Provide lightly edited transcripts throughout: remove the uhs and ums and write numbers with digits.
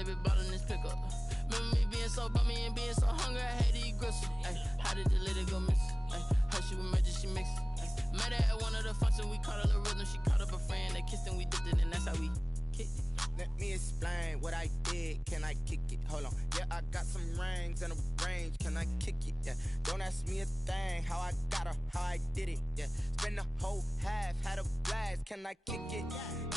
they been ballin' this pickup. Remember me being so bummy and being so hungry, I had to eat gristle. Ay, how did the lady go miss? Ay, her she was major, she mixed. Met her at one of the functions, we caught a little rhythm. She caught up a friend, they kissed and we dipped it, and that's how we kicked it. Let me explain what I did. Can I kick it? Hold on. Yeah, I got some rings and a range. Can I kick it? Yeah. Don't ask me a thing. How I got her, how I did it. Yeah. Spend the whole half, had a blast. Can I kick it?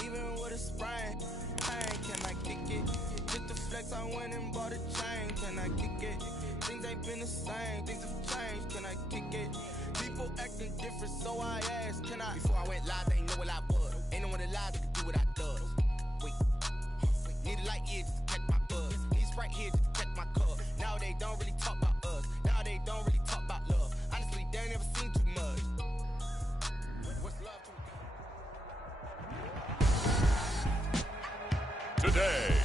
Even with a sprain, pain. Can I kick it? Just the flex, I went and bought a chain. Can I kick it? Things ain't been the same. Things have changed. Can I kick it? People acting different, so I asked. Can I? Before I went live, they ain't know what I was. Ain't no one alive that could do what I does. Wait. Need a light here just to catch my buzz. Need Sprite here just to catch my cup. Now they don't really talk about us. Now they don't really talk about love. Honestly, they ain't never seen too much. What's love to Today,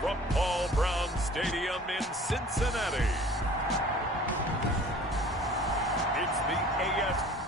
from Paul Brown Stadium in Cincinnati, it's the AFC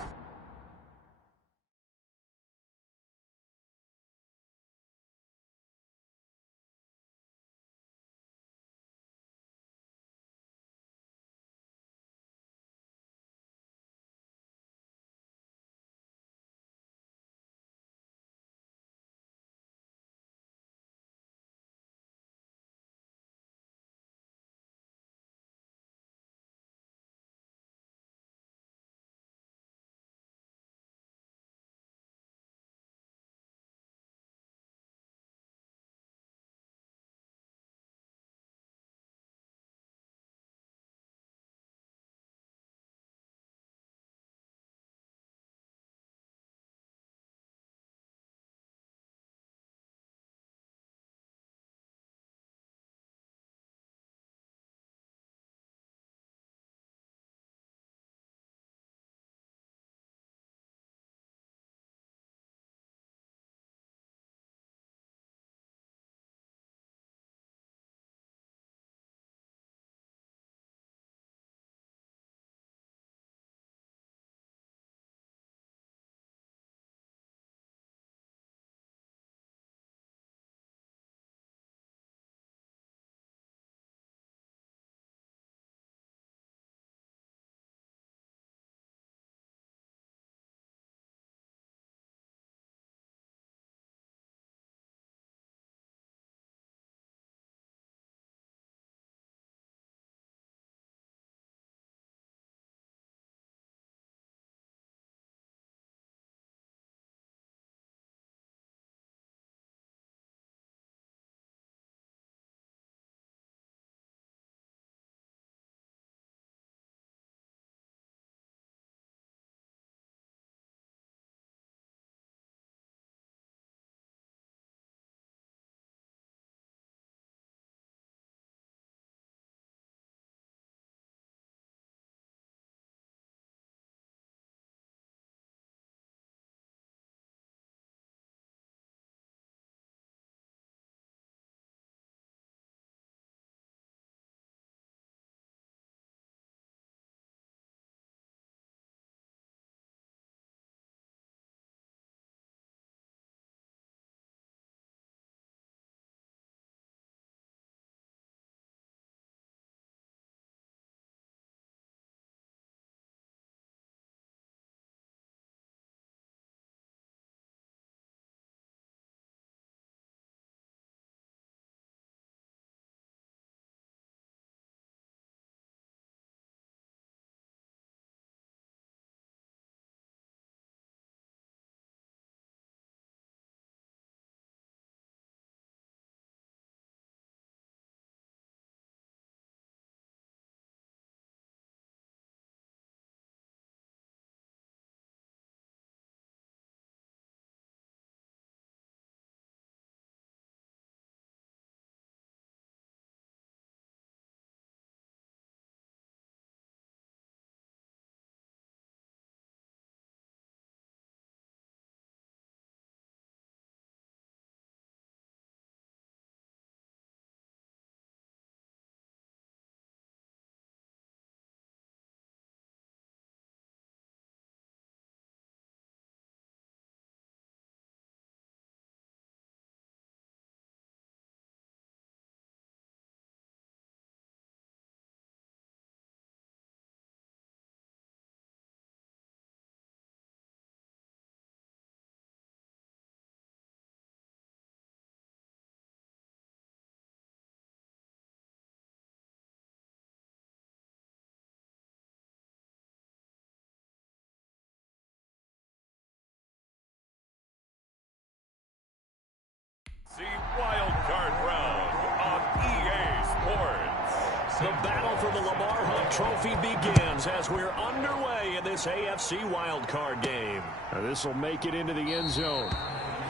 See Wild Card Round on EA Sports. The battle for the Lamar Hunt Trophy begins as we're underway in this AFC Wild Card game. This will make it into the end zone.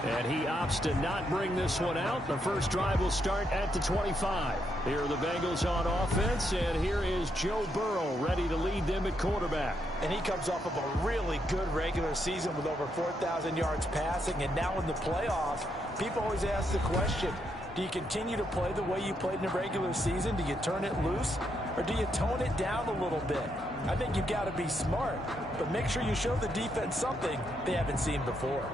And he opts to not bring this one out. The first drive will start at the 25. Here are the Bengals on offense, and here is Joe Burrow ready to lead them at quarterback. And he comes off of a really good regular season with over 4,000 yards passing, and now in the playoffs, people always ask the question, do you continue to play the way you played in the regular season? Do you turn it loose, or do you tone it down a little bit? I think you've got to be smart, but make sure you show the defense something they haven't seen before.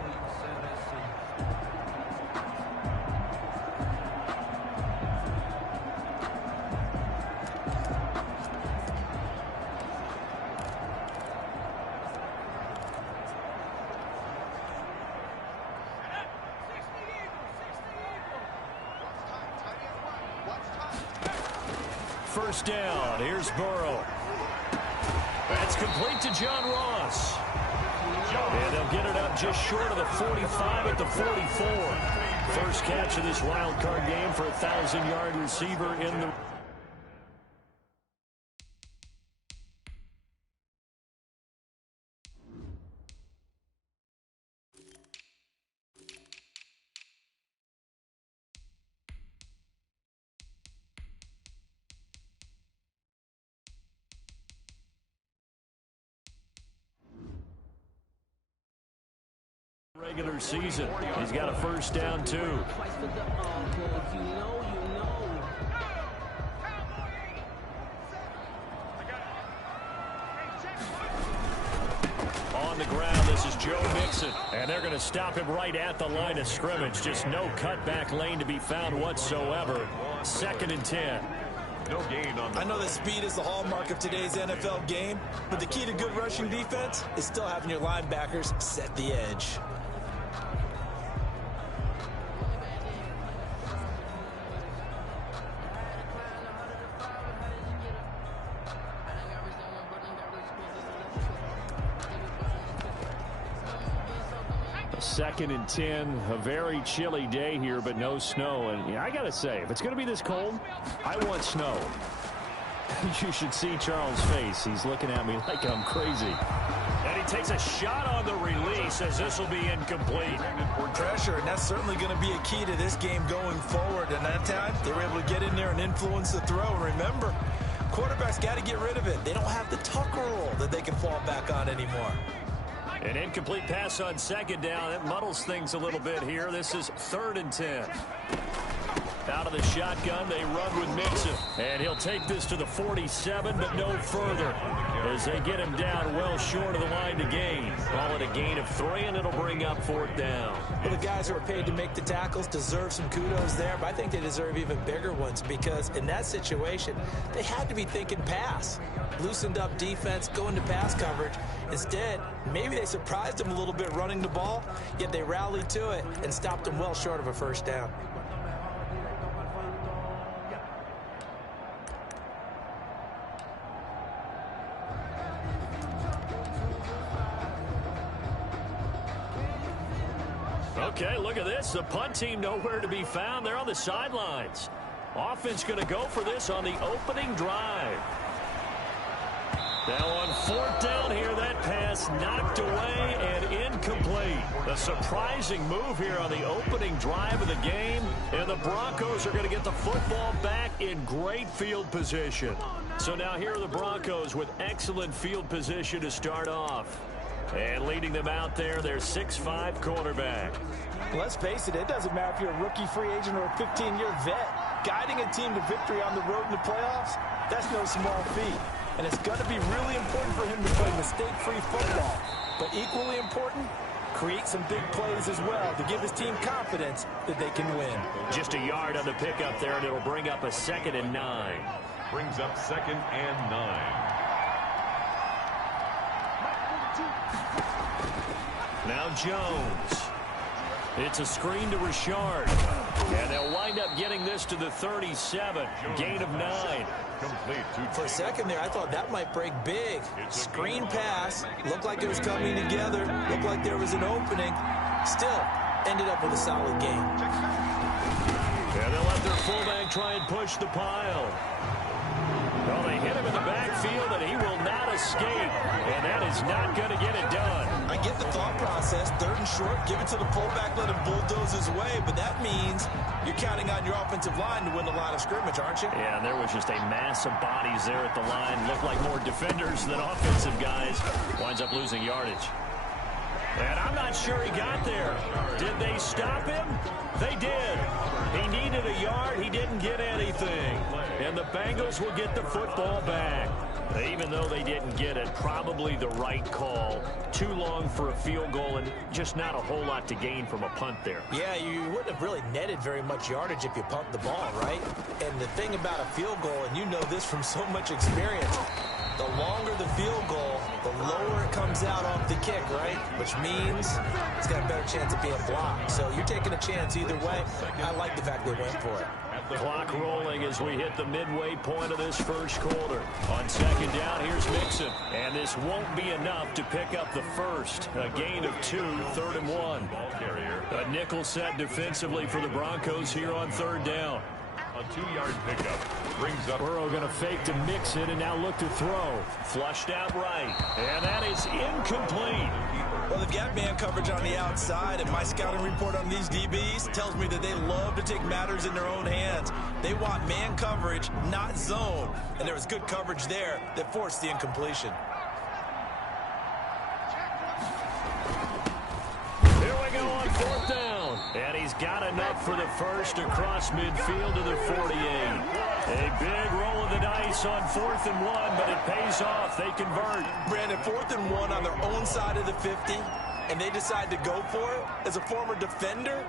First down, here's Burrow. That's complete to John Ross. And they'll get it up just short of the 45 at the 44. First catch of this wild card game for a 1,000-yard receiver in the... regular season. He's got a first down, too. On the ground, this is Joe Mixon. And they're going to stop him right at the line of scrimmage. Just no cutback lane to be found whatsoever. 2nd and 10. No gain on the... I know that speed is the hallmark of today's NFL game, but the key to good rushing defense is still having your linebackers set the edge. Second and 10, a very chilly day here, but no snow. And I got to say, if it's going to be this cold, I want snow. You should see Charles' face. He's looking at me like I'm crazy. And he takes a shot on the release as this will be incomplete. Pressure, and that's certainly going to be a key to this game going forward. And that time, they were able to get in there and influence the throw. And remember, quarterbacks got to get rid of it. They don't have the tucker rule that they can fall back on anymore. An incomplete pass on 2nd down. That muddles things a little bit here. This is 3rd and 10. Out of the shotgun, they run with Mixon. And he'll take this to the 47, but no further, as they get him down well short of the line to gain. Call it a gain of 3, and it'll bring up 4th down. Well, the guys who are paid to make the tackles deserve some kudos there, but I think they deserve even bigger ones, because in that situation, they had to be thinking pass. Loosened up defense, going to pass coverage. Instead, maybe they surprised them a little bit running the ball, yet they rallied to it and stopped them well short of a first down. Okay, look at this. The punt team nowhere to be found. They're on the sidelines. Offense going to go for this on the opening drive. Now on 4th down here, that pass knocked away and incomplete. A surprising move here on the opening drive of the game. And the Broncos are going to get the football back in great field position. So now here are the Broncos with excellent field position to start off. And leading them out there, their 6'5" quarterback. Let's face it, it doesn't matter if you're a rookie free agent or a 15-year vet. Guiding a team to victory on the road in the playoffs, that's no small feat. And it's going to be really important for him to play mistake-free football. But equally important, create some big plays as well to give his team confidence that they can win. Just a yard on the pickup there, and it'll bring up a 2nd and 9. Brings up 2nd and 9. Now Jones. It's a screen to Richard. And they'll wind up getting this to the 37. Gain of 9. For a second there, I thought that might break big. Screen pass. Looked like it was coming together. Looked like there was an opening. Still, ended up with a solid game. And they'll let their fullback try and push the pile. Well, they hit him in the backfield, and he will not escape. And that is not going to get it done. I get the thought process. 3rd and short, give it to the fullback, let him bulldoze his way. But that means you're counting on your offensive line to win the line of scrimmage, aren't you? Yeah, and there was just a mass of bodies there at the line. Looked like more defenders than offensive guys. Winds up losing yardage. And I'm not sure he got there. Did they stop him? They did. He needed a yard. He didn't get anything. And the Bengals will get the football back. Even though they didn't get it, probably the right call. Too long for a field goal and just not a whole lot to gain from a punt there. Yeah, you wouldn't have really netted very much yardage if you pumped the ball, right? And the thing about a field goal, and you know this from so much experience, the longer the field goal, the lower it comes out off the kick, right? Which means it's got a better chance of being blocked. So you're taking a chance either way. I like the fact they went for it. Clock rolling as we hit the midway point of this first quarter. On 2nd down, here's Mixon. And this won't be enough to pick up the first. A gain of 2, 3rd and 1. A nickel set defensively for the Broncos here on 3rd down. A 2-yard pickup brings up. Burrow going to fake to Mixon and now look to throw. Flushed out right. And that is incomplete. Well, they've got man coverage on the outside, and my scouting report on these DBs tells me that they love to take matters in their own hands. They want man coverage, not zone. And there was good coverage there that forced the incompletion. Here we go on 4th down. And he's got enough for the first across midfield to the 48. A big roll of the dice on 4th and 1, but it pays off. They convert. Brandon, 4th and 1 on their own side of the 50, and they decide to go for it. As a former defender,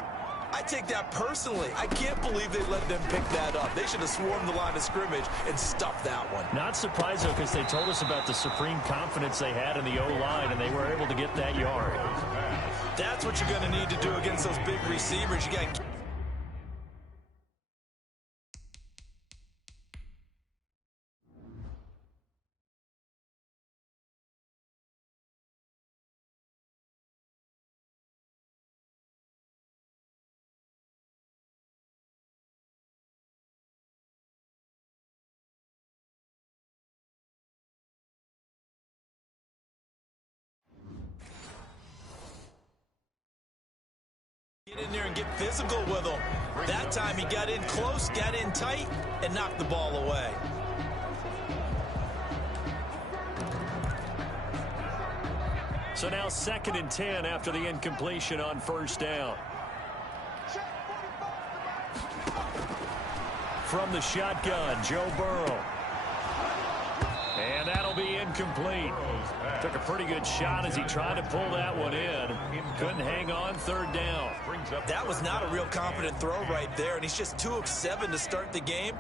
I take that personally. I can't believe they let them pick that up. They should have swarmed the line of scrimmage and stuffed that one. Not surprised, though, because they told us about the supreme confidence they had in the O-line, and they were able to get that yard. That's what you're going to need to do against those big receivers. You got get in there and get physical with him. That time he got in close, got in tight, and knocked the ball away. So now 2nd and 10 after the incompletion on 1st down. From the shotgun, Joe Burrow. And that'll be incomplete. Took a pretty good shot as he tried to pull that one in. Couldn't hang on 3rd down. That was not a real confident throw right there, and he's just 2 of 7 to start the game.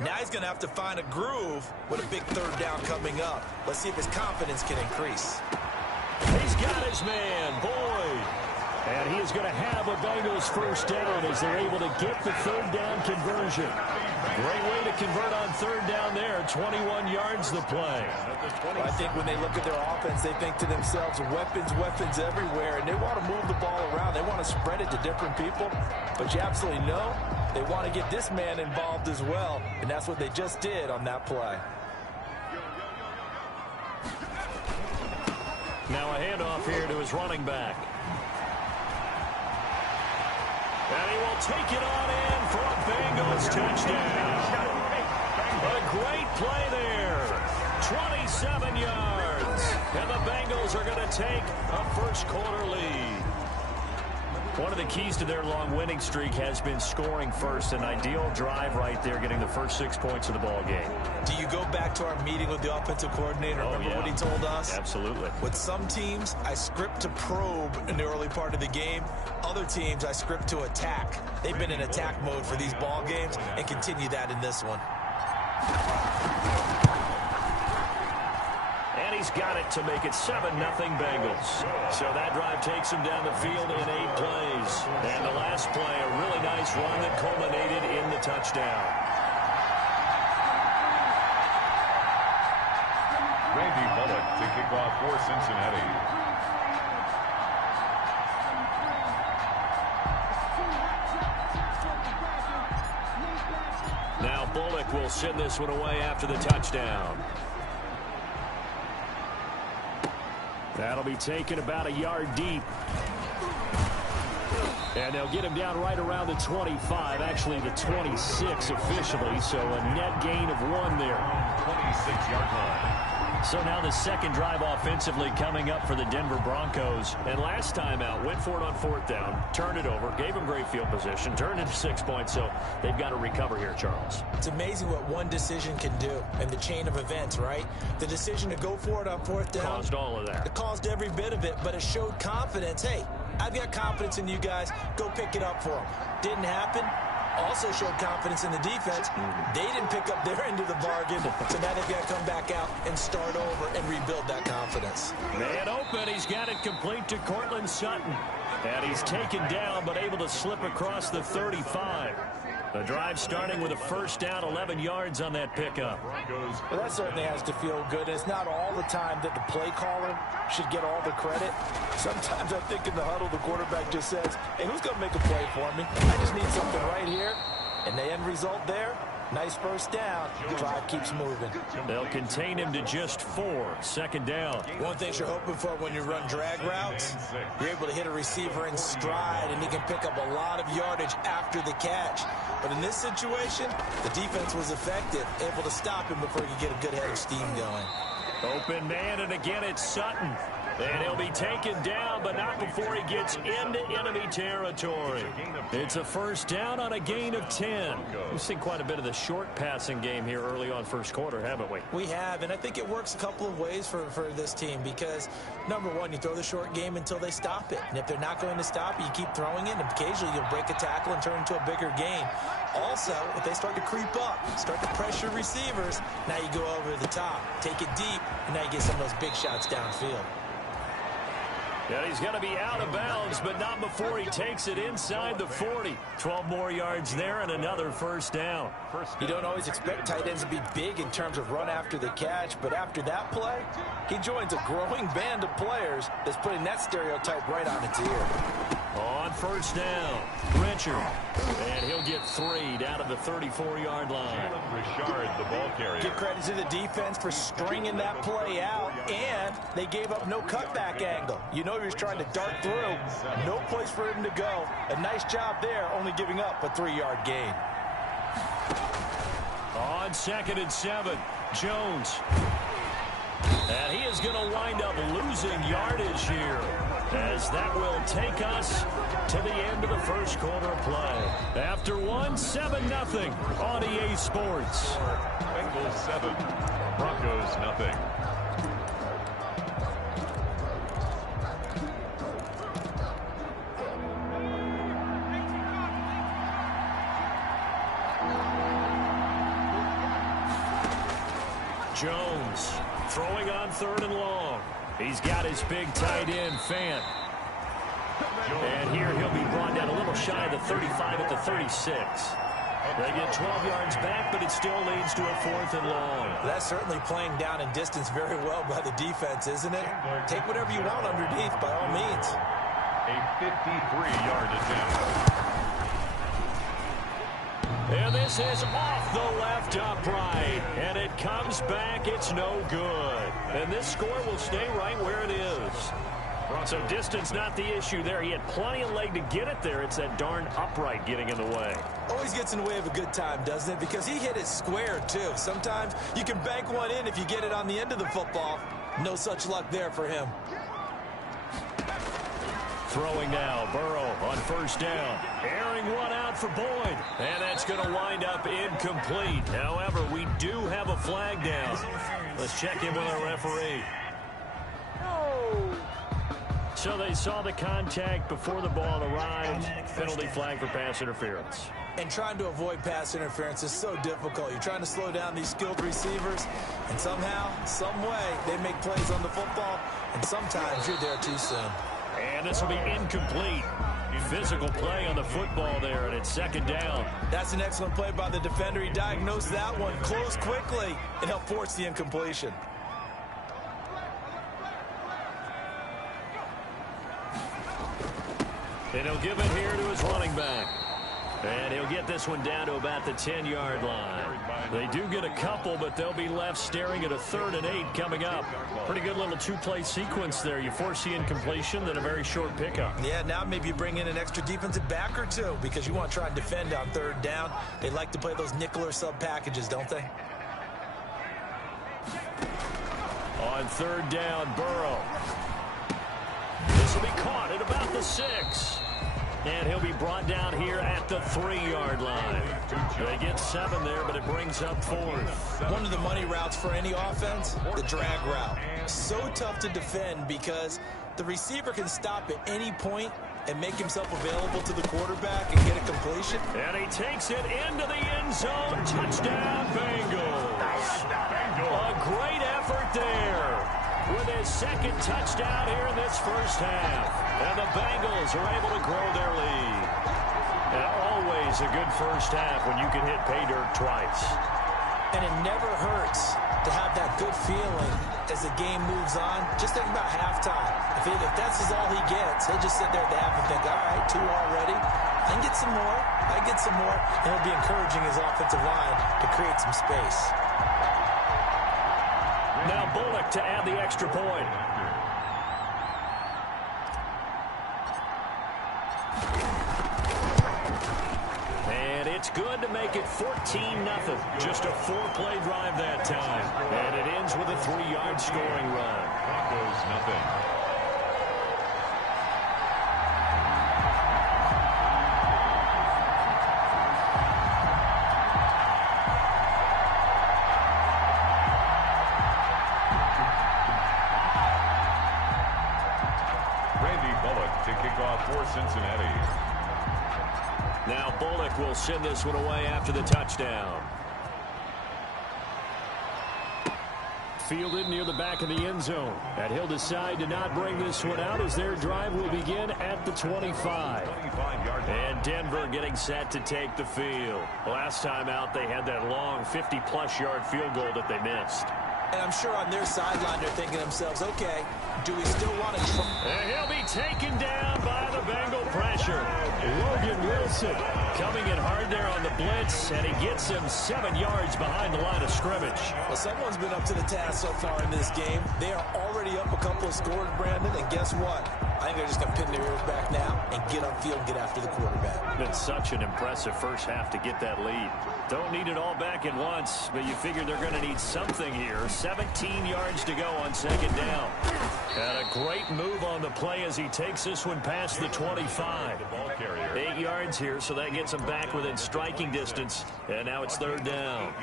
Now he's going to have to find a groove with a big 3rd down coming up. Let's see if his confidence can increase. He's got his man, Boyd. And he is going to have a Bengals 1st down as they're able to get the 3rd down conversion. Great way to convert on 3rd down there. 21 yards the play. Well, I think when they look at their offense, they think to themselves, weapons, weapons everywhere, and they want to move the ball around. They want to spread it to different people. But you absolutely know they want to get this man involved as well, and that's what they just did on that play. Now a handoff here to his running back. And he will take it on in for a Bengals touchdown. A great play there. 27 yards. And the Bengals are going to take a 1st quarter lead. One of the keys to their long winning streak has been scoring first. An ideal drive right there, getting the first 6 points of the ball game. Do you go back to our meeting with the offensive coordinator? Remember what he told us? Absolutely. With some teams, I script to probe in the early part of the game. Other teams, I script to attack. They've been in attack mode for these ball games and continue that in this one. And he's got it to make it 7-0 Bengals. So that drive takes him down the field in 8 plays. And the last play, a really nice run that culminated in the touchdown. Randy Bullock to kick off for Cincinnati. Now Bullock will send this one away after the touchdown. That'll be taken about a yard deep. And they'll get him down right around the 25, actually the 26 officially, so a net gain of 1 there. 26-yard line. So now the second drive offensively coming up for the Denver Broncos. And last time out, went for it on 4th down, turned it over, gave them great field position, turned into 6 points, so they've got to recover here, Charles. It's amazing what one decision can do in the chain of events, right? The decision to go for it on 4th down. Caused all of that. It caused every bit of it, but it showed confidence. Hey, I've got confidence in you guys. Go pick it up for them. Didn't happen. Also showed confidence in the defense. They didn't pick up their end of the bargain, so now they've got to come back out and start over and rebuild that confidence. Man open, he's got it complete to Cortland Sutton. And he's taken down, but able to slip across the 35. The drive starting with a first down, 11 yards on that pickup. Well, that certainly has to feel good. It's not all the time that the play caller should get all the credit. Sometimes I think in the huddle, the quarterback just says, hey, who's going to make a play for me? I just need something right here. And the end result there, nice first down. The drive keeps moving. They'll contain him to just 4. Second down. One thing you're hoping for when you run drag routes, you're able to hit a receiver in stride, and he can pick up a lot of yardage after the catch. But in this situation, the defense was effective, able to stop him before he could get a good head of steam going. Open man, and again it's Sutton. And he'll be taken down, but not before he gets into enemy territory. It's a first down on a gain of 10. We've seen quite a bit of the short passing game here early on first quarter, haven't we? We have, and I think it works a couple of ways for this team because, number one, you throw the short game until they stop it. And if they're not going to stop it, you keep throwing it, and occasionally you'll break a tackle and turn into a bigger gain. Also, if they start to creep up, start to pressure receivers, now you go over the top, take it deep, and now you get some of those big shots downfield. Yeah, he's going to be out of bounds, but not before he takes it inside the 40. 12 more yards there and another first down. You don't always expect tight ends to be big in terms of run after the catch, but after that play, he joins a growing band of players that's putting that stereotype right on its ear. On first down, Richard. And he'll get 3 down to the 34-yard line. Richard, the ball carrier. Give credit to the defense for stringing that play out, and they gave up no cutback angle. You know he was trying to dart through. No place for him to go. A nice job there, only giving up a 3-yard gain. On 2nd and 7, Jones. And he is going to wind up losing yardage here, as that will take us to the end of the first quarter of play. After 7-0 on EA Sports. Bengals 7, Broncos nothing. Jones throwing on 3rd and long. He's got his big tight end, Fant. And here he'll be brought down a little shy of the 35 at the 36. They get 12 yards back, but it still leads to a 4th and long. That's certainly playing down in distance very well by the defense, isn't it? Take whatever you want underneath, by all means. A 53-yard attempt. And this is off the left upright. And it comes back. It's no good. And this score will stay right where it is. So distance not the issue there. He had plenty of leg to get it there. It's that darn upright getting in the way. Always gets in the way of a good time, doesn't it? Because he hit it square, too. Sometimes you can bank one in if you get it on the end of the football. No such luck there for him. Throwing now, Burrow on first down. Airing one out for Boyd. And that's going to wind up incomplete. However, we do have a flag down. Let's check in with our referee. So they saw the contact before the ball arrived. Penalty flag for pass interference. And trying to avoid pass interference is so difficult. You're trying to slow down these skilled receivers, and somehow, some way, they make plays on the football, and sometimes you're there too soon. And this will be incomplete. Physical play on the football there, and it's 2nd down. That's an excellent play by the defender. He diagnosed that one, closed quickly, and helped force the incompletion. And he'll give it here to his running back. And he'll get this one down to about the 10-yard line. They do get a couple, but they'll be left staring at a 3rd and 8 coming up. Pretty good little two-play sequence there. You force the incompletion, then a very short pickup. Yeah, now maybe you bring in an extra defensive back or two because you want to try and defend on 3rd down. They like to play those nickel or sub packages, don't they? On 3rd down, Burrow. This will be caught at about the 6. And he'll be brought down here at the 3-yard line. They get 7 there, but it brings up 4th. One of the money routes for any offense, the drag route. So tough to defend because the receiver can stop at any point and make himself available to the quarterback and get a completion. And he takes it into the end zone. Touchdown, Bengals. A great effort there with his 2nd touchdown here in this first half. And the Bengals are able to grow their lead. And always a good first half when you can hit pay dirt twice. And it never hurts to have that good feeling as the game moves on. Just think about halftime. If that's all he gets, he'll just sit there at the half and think, all right, 2 already. I can get some more. I get some more. And he'll be encouraging his offensive line to create some space. Now Bullock to add the extra point. And it's good to make it 14-0. Just a 4-play drive that time. And it ends with a 3-yard scoring run. Broncos nothing. For Cincinnati. Now Bullock will send this one away after the touchdown. Fielded near the back of the end zone. And he'll decide to not bring this one out as their drive will begin at the 25. And Denver getting set to take the field. Last time out, they had that long 50-plus yard field goal that they missed. And I'm sure on their sideline they're thinking to themselves, okay, do we still want to try? And he'll be taken down by the Bengal pressure. Logan Wilson coming in hard there on the blitz, and he gets him 7 yards behind the line of scrimmage. Well, someone's been up to the task so far in this game. They are already up a couple of scores, Brandon, and guess what? I think they're just going to pin their ears back now and get upfield and get after the quarterback. Been such an impressive first half to get that lead. Don't need it all back at once, but you figure they're going to need something here. 17 yards to go on 2nd down. And a great move on the play as he takes this one past the 25. 8 yards here, so that gets him back within striking distance. And now it's 3rd down.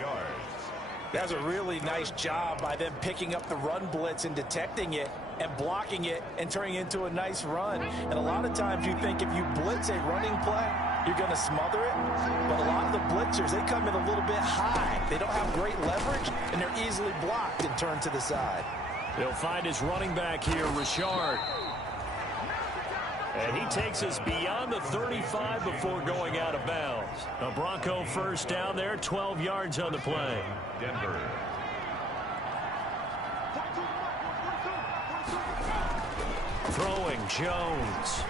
That's a really nice job by them picking up the run blitz and detecting it and blocking it and turning it into a nice run. And a lot of times you think if you blitz a running play, you're going to smother it. But a lot of the blitzers, they come in a little bit high. They don't have great leverage, and they're easily blocked and turned to the side. He'll find his running back here, Richard. And he takes us beyond the 35 before going out of bounds. A Bronco first down there, 12 yards on the play. Denver. Throwing Jones.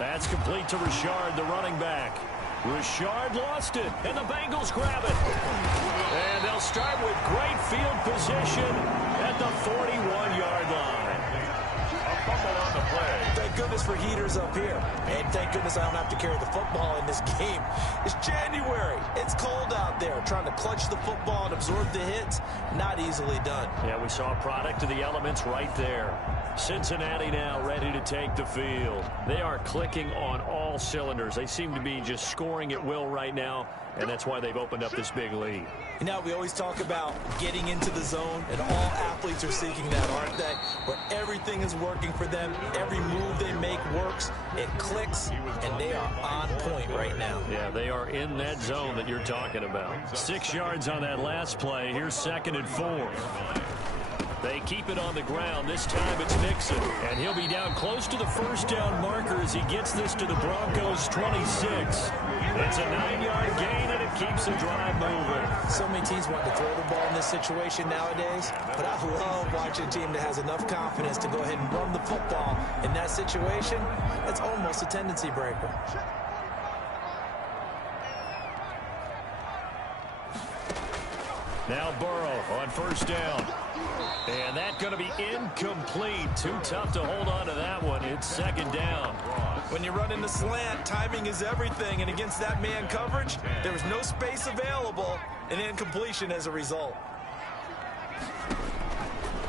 That's complete to Richard, the running back. Richard lost it, and the Bengals grab it. And they'll start with great field position at the 41-yard line. A fumble on the play. Thank goodness for heaters up here. And thank goodness I don't have to carry the football in this game. It's January. It's cold out there. Trying to clutch the football and absorb the hits, not easily done. Yeah, we saw a product of the elements right there. Cincinnati now ready to take the field. They are clicking on all cylinders. They seem to be just scoring at will right now, and that's why they've opened up this big lead. You know, we always talk about getting into the zone, and all athletes are seeking that, aren't they? Where everything is working for them. Every move they make works. It clicks, and they are on point right now. Yeah, they are in that zone that you're talking about. 6 yards on that last play. Here's 2nd and 4. They keep it on the ground. This time it's Nixon. And he'll be down close to the first down marker as he gets this to the Broncos' 26. It's a 9-yard gain, and it keeps the drive moving. So many teams want to throw the ball in this situation nowadays, but I love watching a team that has enough confidence to go ahead and run the football. In that situation, that's almost a tendency breaker. Now Burrow on first down. And that's going to be incomplete. Too tough to hold on to that one. It's second down. When you run in the slant, timing is everything. And against that man coverage, there was no space available. An incompletion as a result.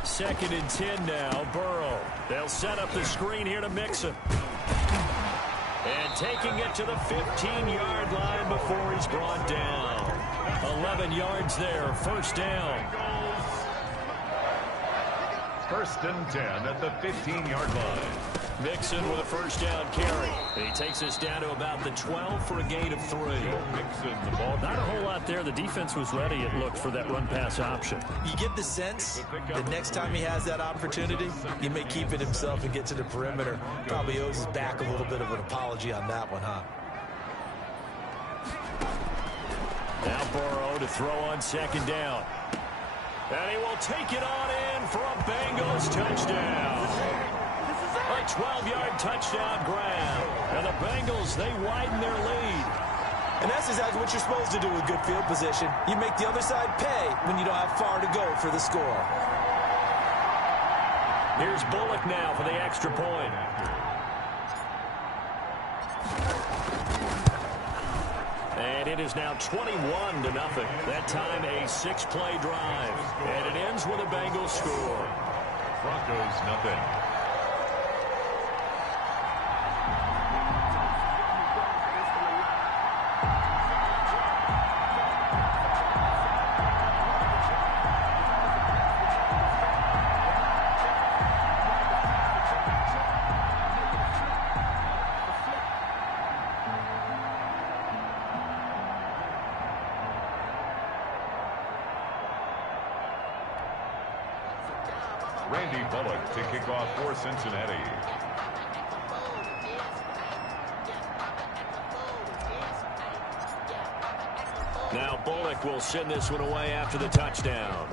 Second and 10 now, Burrow. They'll set up the screen here to Mixon. And taking it to the 15-yard line before he's brought down. 11 yards there, first down. First and 10 at the 15-yard line. Mixon with a first down carry. He takes us down to about the 12 for a gain of 3. Mixon, the ball. Not a whole lot there. The defense was ready, it looked, for that run-pass option. You get the sense the next time he has that opportunity, he may keep it himself and get to the perimeter. Probably owes his back a little bit of an apology on that one, huh? Now Burrow to throw on second down. And he will take it on in for a Bengals touchdown. A 12-yard touchdown grab. And the Bengals, they widen their lead. And that's exactly what you're supposed to do with good field position. You make the other side pay when you don't have far to go for the score. Here's Bullock now for the extra point. And it is now 21-0. That time a 6-play drive. And it ends with a Bengals score. Broncos nothing. Randy Bullock to kick off for Cincinnati. Now Bullock will send this one away after the touchdown.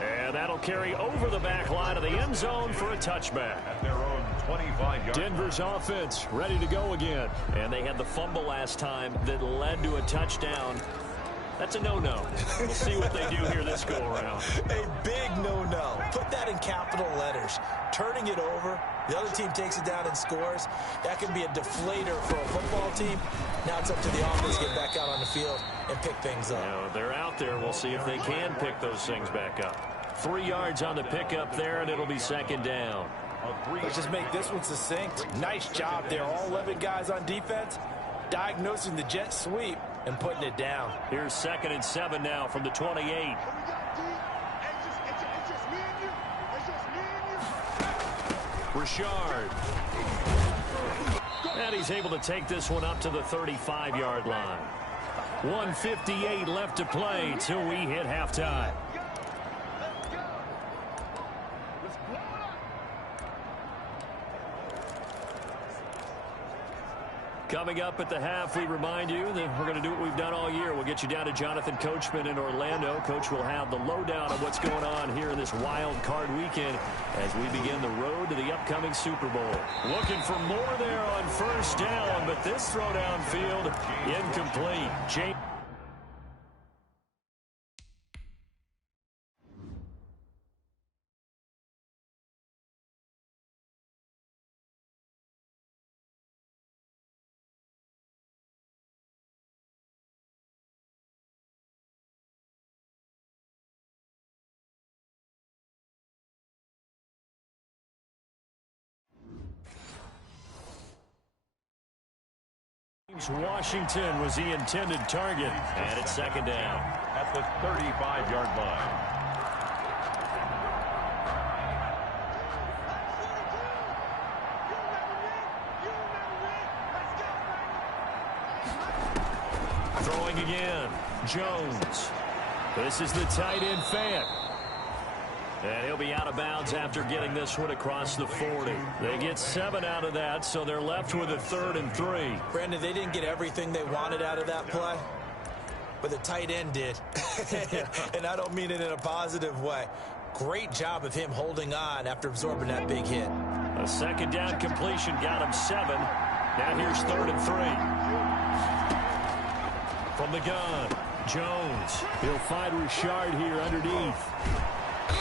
And that'll carry over the back line of the end zone for a touchback. At their own 25-yard. Denver's offense ready to go again. And they had the fumble last time that led to a touchdown. That's a no-no. We'll see what they do here this go-around. A big no-no. Put that in capital letters. Turning it over, the other team takes it down and scores. That can be a deflator for a football team. Now it's up to the offense to get back out on the field and pick things up. Now, they're out there. We'll see if they can pick those things back up. 3 yards on the pickup there, and it'll be second down. Let's just make this one succinct. Nice job there. All 11 guys on defense diagnosing the jet sweep and putting it down. Here's 2nd and 7 now from the 28. Richard. And he's able to take this one up to the 35-yard line. 1:58 left to play till we hit halftime. Coming up at the half, we remind you that we're going to do what we've done all year. We'll get you down to Jonathan Coachman in Orlando. Coach will have the lowdown of what's going on here in this wild card weekend as we begin the road to the upcoming Super Bowl. Looking for more there on first down, but this throw downfield incomplete. James. Washington was the intended target, and it's second down. At the 35-yard line. Throwing again, Jones. This is the tight end Fant. And he'll be out of bounds after getting this one across the 40. They get 7 out of that, so they're left with a 3rd and 3. Brandon, they didn't get everything they wanted out of that play, but the tight end did. And I don't mean it in a positive way. Great job of him holding on after absorbing that big hit. A second down completion got him 7. Now here's 3rd and 3. from the gun. Jones. He'll find Richard here underneath.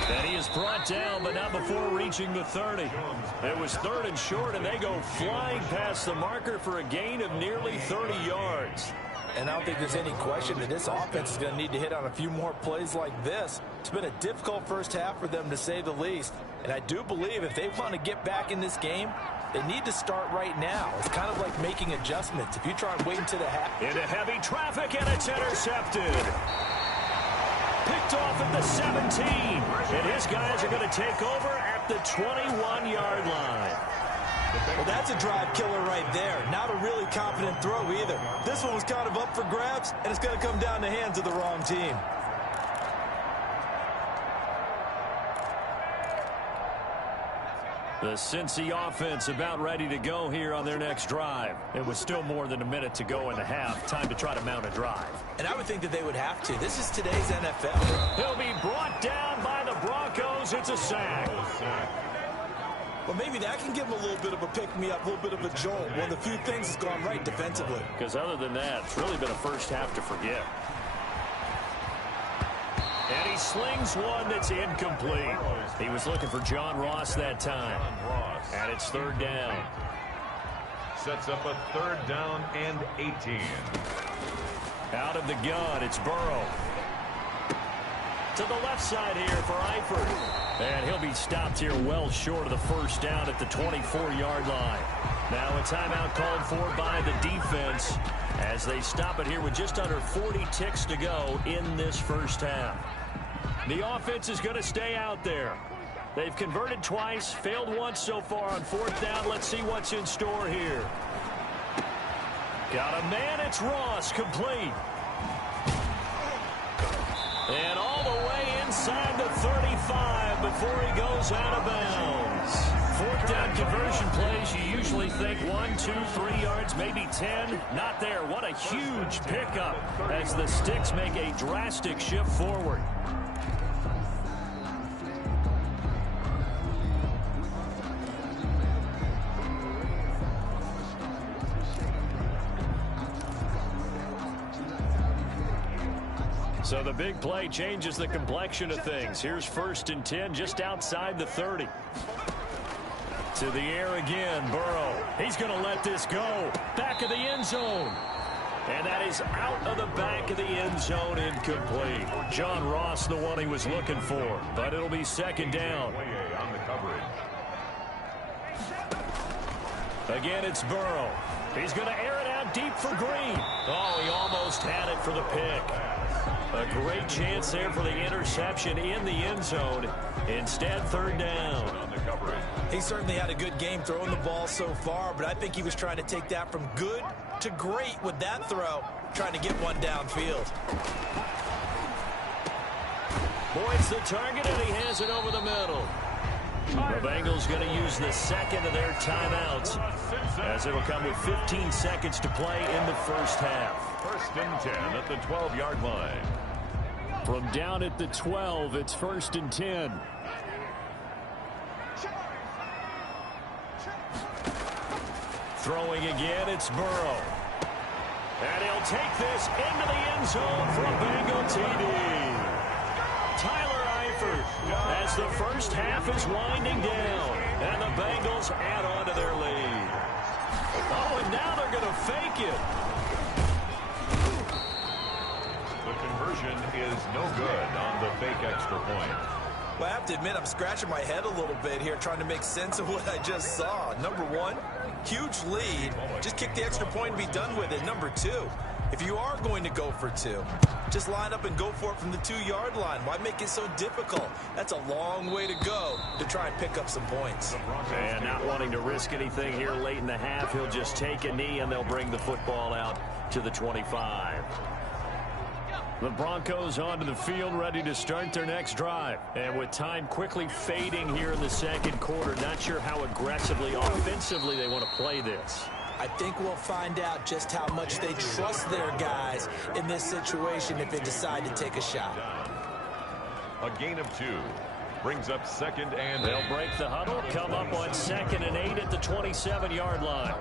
And he is brought down, but not before reaching the 30. It was 3rd and short, and they go flying past the marker for a gain of nearly 30 yards. And I don't think there's any question that this offense is going to need to hit on a few more plays like this. It's been a difficult first half for them, to say the least. And I do believe if they want to get back in this game, they need to start right now. It's kind of like making adjustments. If you try and wait until the half. Into heavy traffic, and it's intercepted. Picked off at the 17. And his guys are going to take over at the 21-yard line. Well, that's a drive killer right there. Not a really confident throw either. This one was kind of up for grabs, and it's going to come down the hands of the wrong team. The Cincy offense about ready to go here on their next drive. It was still more than a minute to go in the half. Time to try to mount a drive. And I would think that they would have to. This is today's NFL. He'll be brought down by the Broncos. It's a sack. Well, maybe that can give them a little bit of a pick-me-up, a little bit of a jolt. One of the few things that's gone right defensively. Because other than that, it's really been a first half to forget. And he slings one that's incomplete. He was looking for John Ross that time. And it's 3rd down. Sets up a 3rd down and 18. Out of the gun, it's Burrow. To the left side here for Eifert. And he'll be stopped here well short of the 1st down at the 24-yard line. Now a timeout called for by the defense as they stop it here with just under 40 ticks to go in this first half. The offense is going to stay out there. They've converted twice, failed once so far on 4th down. Let's see what's in store here. Got a man, it's Ross, complete. And all the way inside the 35 before he goes out of bounds. 4th down conversion plays, you usually think 1, 2, 3 yards, maybe 10. Not there. What a huge pickup as the Sticks make a drastic shift forward. So the big play changes the complexion of things. Here's 1st and 10 just outside the 30. To the air again, Burrow. He's going to let this go. Back of the end zone. And that is out of the back of the end zone, incomplete. John Ross, the one he was looking for. But it'll be 2nd down. On the coverage. Again, it's Burrow. He's going to air it out deep for Green. Oh, he almost had it for the pick. A great chance there for the interception in the end zone. Instead, 3rd down. On the coverage. He certainly had a good game throwing the ball so far, but I think he was trying to take that from good to great with that throw, trying to get one downfield. Boyd's the target, and he has it over the middle. The Bengals going to use the 2nd of their timeouts as it'll come with 15 seconds to play in the first half. 1st and 10 at the 12-yard line. From down at the 12, it's 1st and 10. Throwing again, it's Burrow. And he'll take this into the end zone for a Bengal TD. Tyler Eifert as the first half is winding down. And the Bengals add on to their lead. Oh, and now they're going to fake it. The conversion is no good on the fake extra point. Well, I have to admit, I'm scratching my head a little bit here trying to make sense of what I just saw. Number one, huge lead. Just kick the extra point and be done with it. Number two, if you are going to go for two, just line up and go for it from the 2-yard line. Why make it so difficult? That's a long way to go to try and pick up some points. And not wanting to risk anything here late in the half, he'll just take a knee and they'll bring the football out to the 25. The Broncos onto the field, ready to start their next drive. And with time quickly fading here in the second quarter, not sure how aggressively, offensively they want to play this. I think we'll find out just how much they trust their guys in this situation if they decide to take a shot. A gain of 2. Brings up 2nd and 8. They'll break the huddle, come up on 2nd and 8 at the 27-yard line.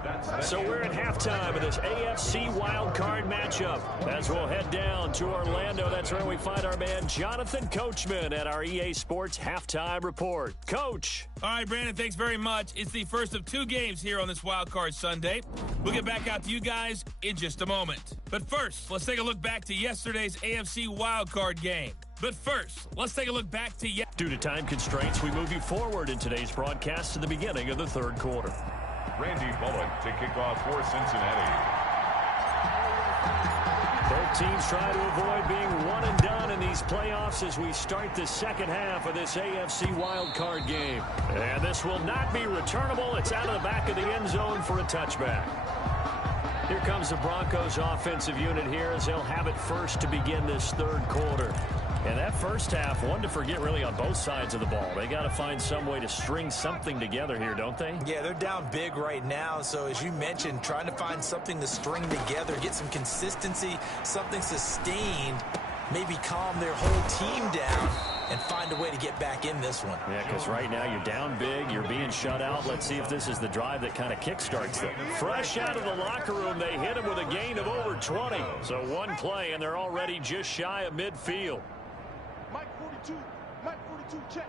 So we're at halftime of this AFC wildcard matchup. As we'll head down to Orlando, that's where we find our man Jonathan Coachman at our EA Sports Halftime Report. Coach. All right, Brandon, thanks very much. It's the first of 2 games here on this wildcard Sunday. We'll get back out to you guys in just a moment. But first, let's take a look back to yesterday's AFC wildcard game. Due to time constraints, we move you forward in today's broadcast to the beginning of the 3rd quarter. Randy Bullock to kick off for Cincinnati. Both teams try to avoid being one and done in these playoffs as we start the second half of this AFC wildcard game. And this will not be returnable. It's out of the back of the end zone for a touchback. Here comes the Broncos offensive unit here as they'll have it first to begin this 3rd quarter. And that first half, one to forget really on both sides of the ball. They got to find some way to string something together here, don't they? Yeah, they're down big right now. So as you mentioned, trying to find something to string together, get some consistency, something sustained, maybe calm their whole team down and find a way to get back in this one. Yeah, because right now you're down big, you're being shut out. Let's see if this is the drive that kind of kickstarts them. Fresh out of the locker room, they hit him with a gain of over 20. So one play, and they're already just shy of midfield. Mike 42, check.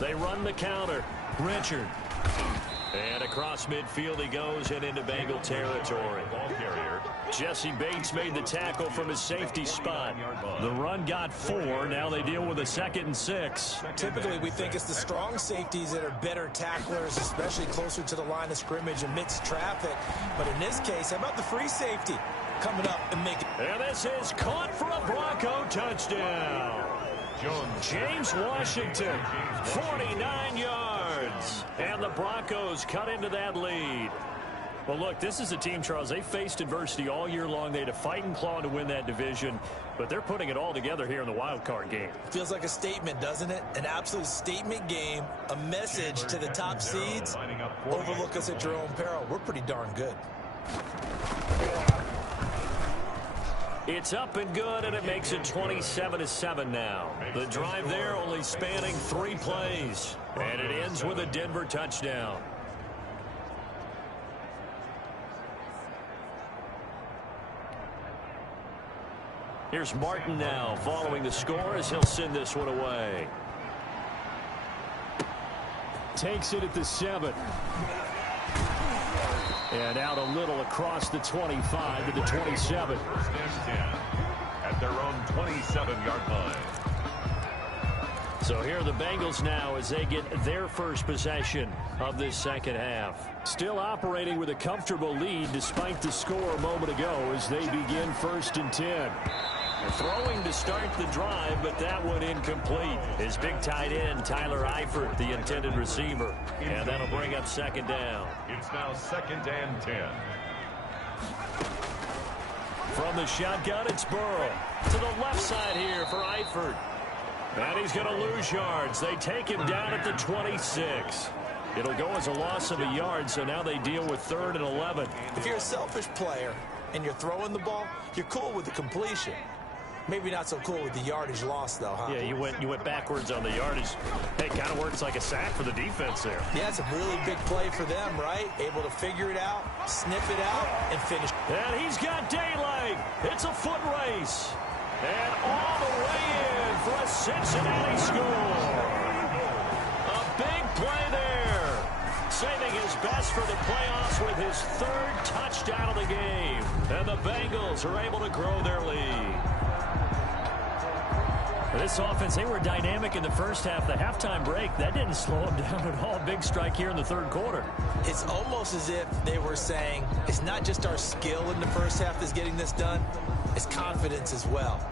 They run the counter. Richard. And across midfield he goes and into Bengal territory. Ball carrier. Jesse Bates made the tackle from his safety spot. The run got 4. Now they deal with a 2nd and 6. Typically, we think it's the strong safeties that are better tacklers, especially closer to the line of scrimmage amidst traffic. But in this case, how about the free safety coming up and making... And this is caught for a Bronco touchdown. James Washington, 49 yards. And the Broncos cut into that lead. Well, look, this is a team, Charles, they faced adversity all year long. They had to fight and claw to win that division, but they're putting it all together here in the wild card game. Feels like a statement, doesn't it? An absolute statement game, a message to the top seeds. Overlook us at your own peril. We're pretty darn good. It's up and good, and it makes it 27-7 now. The drive there only spanning 3 plays, and it ends with a Denver touchdown. Here's Martin now following the score as he'll send this one away. Takes it at the 7. And out a little across the 25 to the 27. First and 10 at their own 27-yard line. So here are the Bengals now as they get their first possession of this second half. Still operating with a comfortable lead despite the score a moment ago as they begin 1st and 10. Throwing to start the drive, but that one incomplete. His big tight end, Tyler Eifert, the intended receiver. And that'll bring up 2nd down. It's now 2nd and 10. From the shotgun, it's Burrow. To the left side here for Eifert. And he's going to lose yards. They take him down at the 26. It'll go as a loss of a yard, so now they deal with 3rd and 11. If you're a selfish player and you're throwing the ball, you're cool with the completion. Maybe not so cool with the yardage loss, though, huh? Yeah, you went backwards on the yardage. Hey, kind of works like a sack for the defense there. Yeah, it's a really big play for them, right? Able to figure it out, sniff it out, and finish. And he's got daylight. It's a foot race. And all the way in for a Cincinnati score. A big play there. Saving his best for the playoffs with his 3rd touchdown of the game. And the Bengals are able to grow their lead. This offense, they were dynamic in the first half. The halftime break, that didn't slow them down at all. Big strike here in the 3rd quarter. It's almost as if they were saying, it's not just our skill in the first half that's getting this done, it's confidence as well.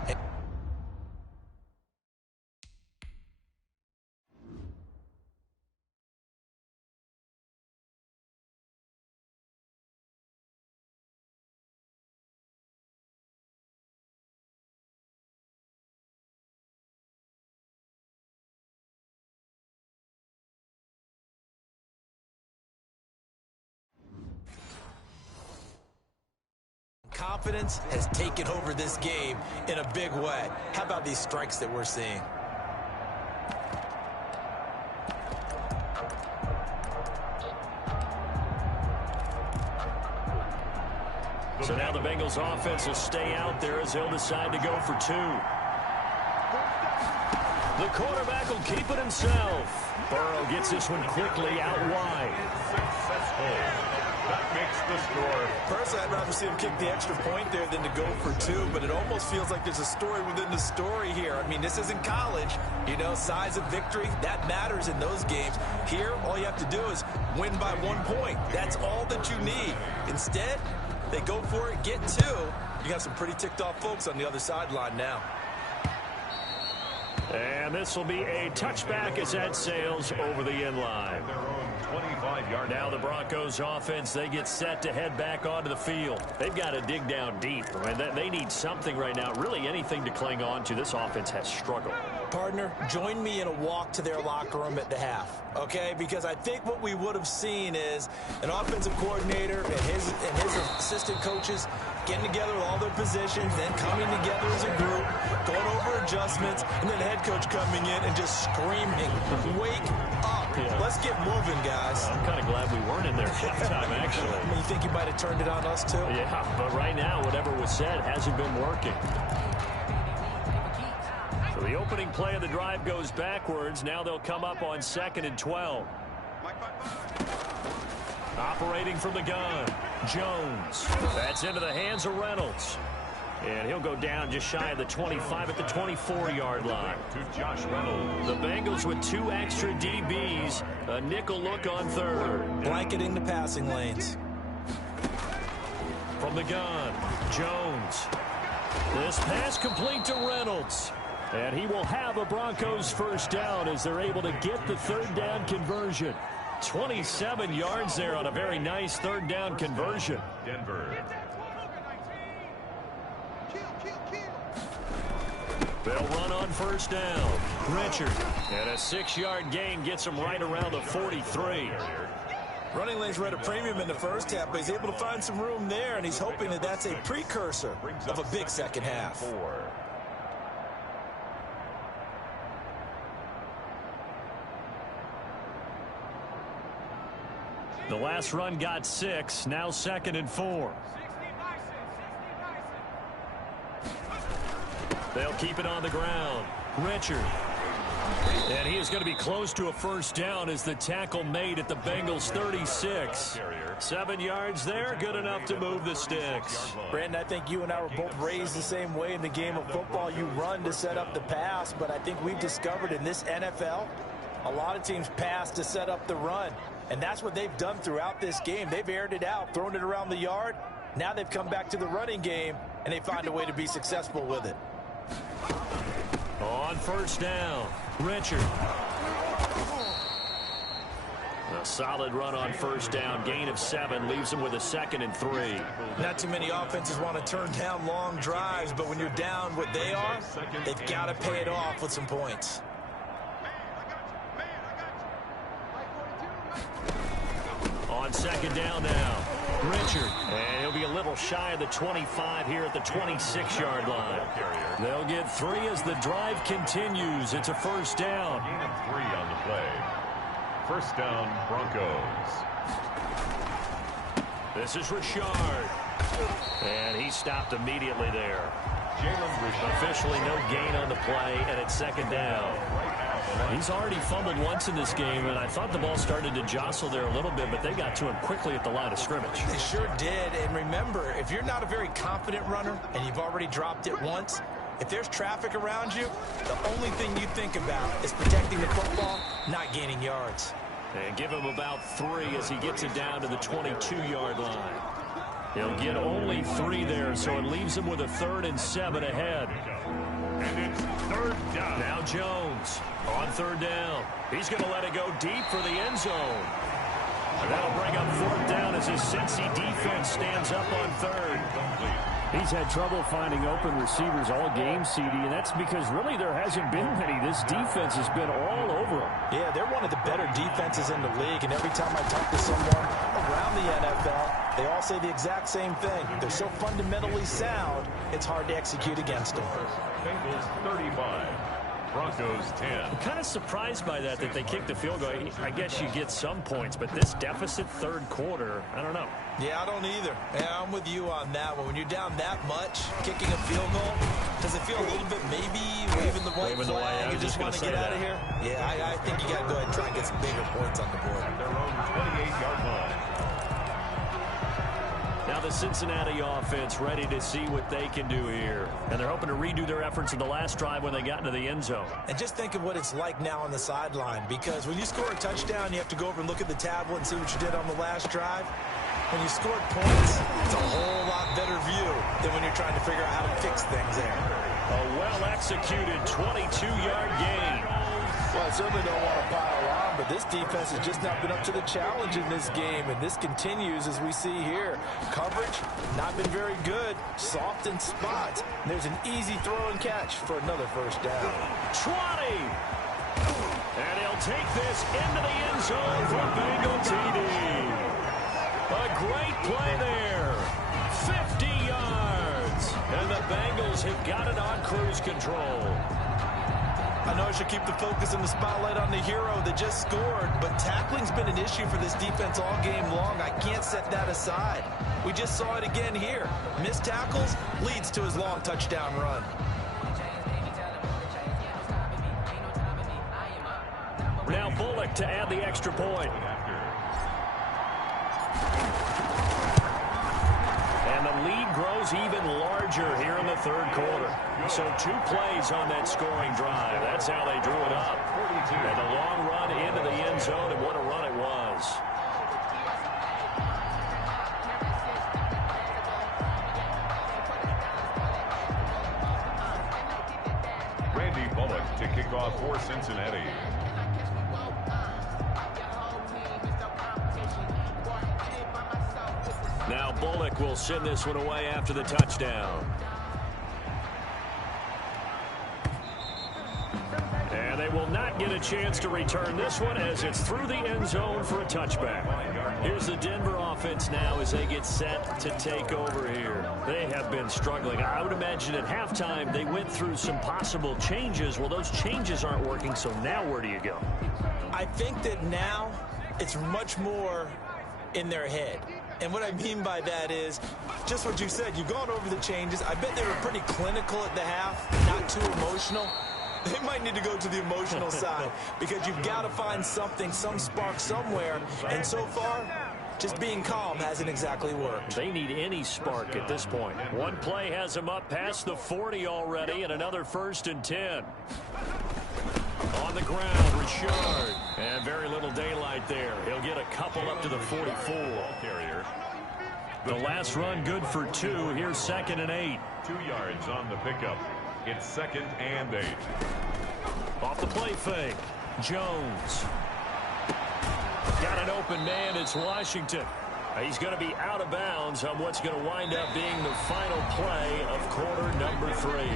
Confidence has taken over this game in a big way. How about these strikes that we're seeing? So now the Bengals offense will stay out there as they'll decide to go for 2. The quarterback will keep it himself. Burrow gets this one quickly out wide. Successful. That makes the score. Personally, I'd rather see him kick the extra point there than to go for 2, but it almost feels like there's a story within the story here. I mean, this isn't college. You know, size of victory, that matters in those games. Here, all you have to do is win by 1 point. That's all that you need. Instead, they go for it, get 2. You got some pretty ticked off folks on the other sideline now. And this will be a touchback as that sails over the end line. Their own 25-yard. Now the Broncos offense, they get set to head back onto the field. They've got to dig down deep. I mean, they need something right now, really anything to cling on to. This offense has struggled. Partner, join me in a walk to their locker room at the half, okay? Because I think what we would have seen is an offensive coordinator and his assistant coaches getting together with all their positions, then coming together as a group, going over adjustments, and then the head coach coming in and just screaming, wake up. Yeah. Let's get moving, guys. I'm kind of glad we weren't in there halftime, actually. I mean, you think you might have turned it on us, too? Yeah, but right now, whatever was said hasn't been working. So the opening play of the drive goes backwards. Now they'll come up on 2nd and 12. Operating from the gun, Jones. That's into the hands of Reynolds. And he'll go down just shy of the 25 at the 24-yard line. To Josh Reynolds. The Bengals with 2 extra DBs. A nickel look on 3rd. Blanketing the passing lanes. From the gun, Jones. This pass complete to Reynolds. And he will have a Broncos first down as they're able to get the 3rd down conversion. 27 yards there on a very nice 3rd down conversion. Denver. They'll run on first down. Richard. And a 6-yard gain gets him right around the 43. Running lanes were at a premium in the first half, but he's able to find some room there, and he's hoping that that's a precursor of a big second half. The last run got 6. Now 2nd and 4. They'll keep it on the ground. Richard. And he is going to be close to a first down as the tackle made at the Bengals 36. 7 yards there, good enough to move the sticks. Brandon, I think you and I were both raised the same way in the game of football. You run to set up the pass, but I think we've discovered in this NFL, a lot of teams pass to set up the run. And that's what they've done throughout this game. They've aired it out, thrown it around the yard. Now they've come back to the running game, and they find a way to be successful with it. On first down, Richard. A solid run on first down. Gain of 7 leaves them with a 2nd and 3. Not too many offenses want to turn down long drives, but when you're down what they are, they've got to pay it off with some points. On 2nd down now, Richard. And he'll be a little shy of the 25 here at the 26-yard line. They'll get 3 as the drive continues. It's a first down. Gain of 3 on the play. First down, Broncos. This is Richard. And he stopped immediately there. Officially no gain on the play, and it's 2nd down. He's already fumbled once in this game, and I thought the ball started to jostle there a little bit, but they got to him quickly at the line of scrimmage. They sure did, and remember, if you're not a very confident runner and you've already dropped it once, if there's traffic around you, the only thing you think about is protecting the football, not gaining yards. And give him about 3 as he gets it down to the 22-yard line. He'll get only 3 there, so it leaves him with a 3rd and 7 ahead. And it's 3rd down. Now Jones on 3rd down. He's going to let it go deep for the end zone. And that'll bring up 4th down as his Cincy defense stands up on 3rd. He's had trouble finding open receivers all game, CD, and that's because really there hasn't been many. This defense has been all over him. Yeah, they're one of the better defenses in the league, and every time I talk to someone around the NFL, they all say the exact same thing. They're so fundamentally sound, it's hard to execute against them. Bengals 35, Broncos 10. I'm kind of surprised by that they kicked the field goal. I guess you get some points, but this deficit third quarter, I don't know. Yeah, I don't either. Yeah, I'm with you on that one. When you're down that much, kicking a field goal, does it feel a little bit maybe waving the white flag? You just want to get out of here? Yeah, I think you got to go ahead and try and get some bigger points on the board. Their own 28-yard line. Now the Cincinnati offense ready to see what they can do here. And they're hoping to redo their efforts in the last drive when they got into the end zone. And just think of what it's like now on the sideline, because when you score a touchdown, you have to go over and look at the tablet and see what you did on the last drive. When you scored points, it's a whole lot better view than when you're trying to figure out how to fix things there. A well-executed 22-yard gain. Well, I certainly don't want to pile on, but this defense has just not been up to the challenge in this game, and this continues as we see here. Coverage, not been very good. Soft in spots. And there's an easy throw and catch for another first down. 20! And he'll take this into the end zone for Bengal TD. A great play there. 50 yards. And the Bengals have got it on cruise control. I know I should keep the focus and the spotlight on the hero that just scored, but tackling's been an issue for this defense all game long. I can't set that aside. We just saw it again here. Missed tackles leads to his long touchdown run. Now Bullock to add the extra point. And the lead grows even larger here in the third quarter. So 2 plays on that scoring drive. That's how they drew it up. And a long run into the end zone, and what a run it was. Randy Bullock to kick off for Cincinnati. Now Bullock will send this one away after the touchdown. And they will not get a chance to return this one as it's through the end zone for a touchback. Here's the Denver offense now as they get set to take over here. They have been struggling. I would imagine at halftime they went through some possible changes. Well, those changes aren't working, so now where do you go? I think that now it's much more in their head. And what I mean by that is just what you said. You've gone over the changes. I bet they were pretty clinical at the half, not too emotional. They might need to go to the emotional side because you've got to find something, some spark somewhere. And so far, just being calm hasn't exactly worked. They need any spark at this point. One play has them up past the 40 already, and another 1st and 10. On the ground, Richard. And very little daylight there. He'll get a couple up to the 44. Carrier. The last run good for 2. Here's 2nd and 8. 2 yards on the pickup. It's 2nd and 8. Off the play fake. Jones. Got an open man. It's Washington. He's going to be out of bounds on what's going to wind up being the final play of quarter number 3.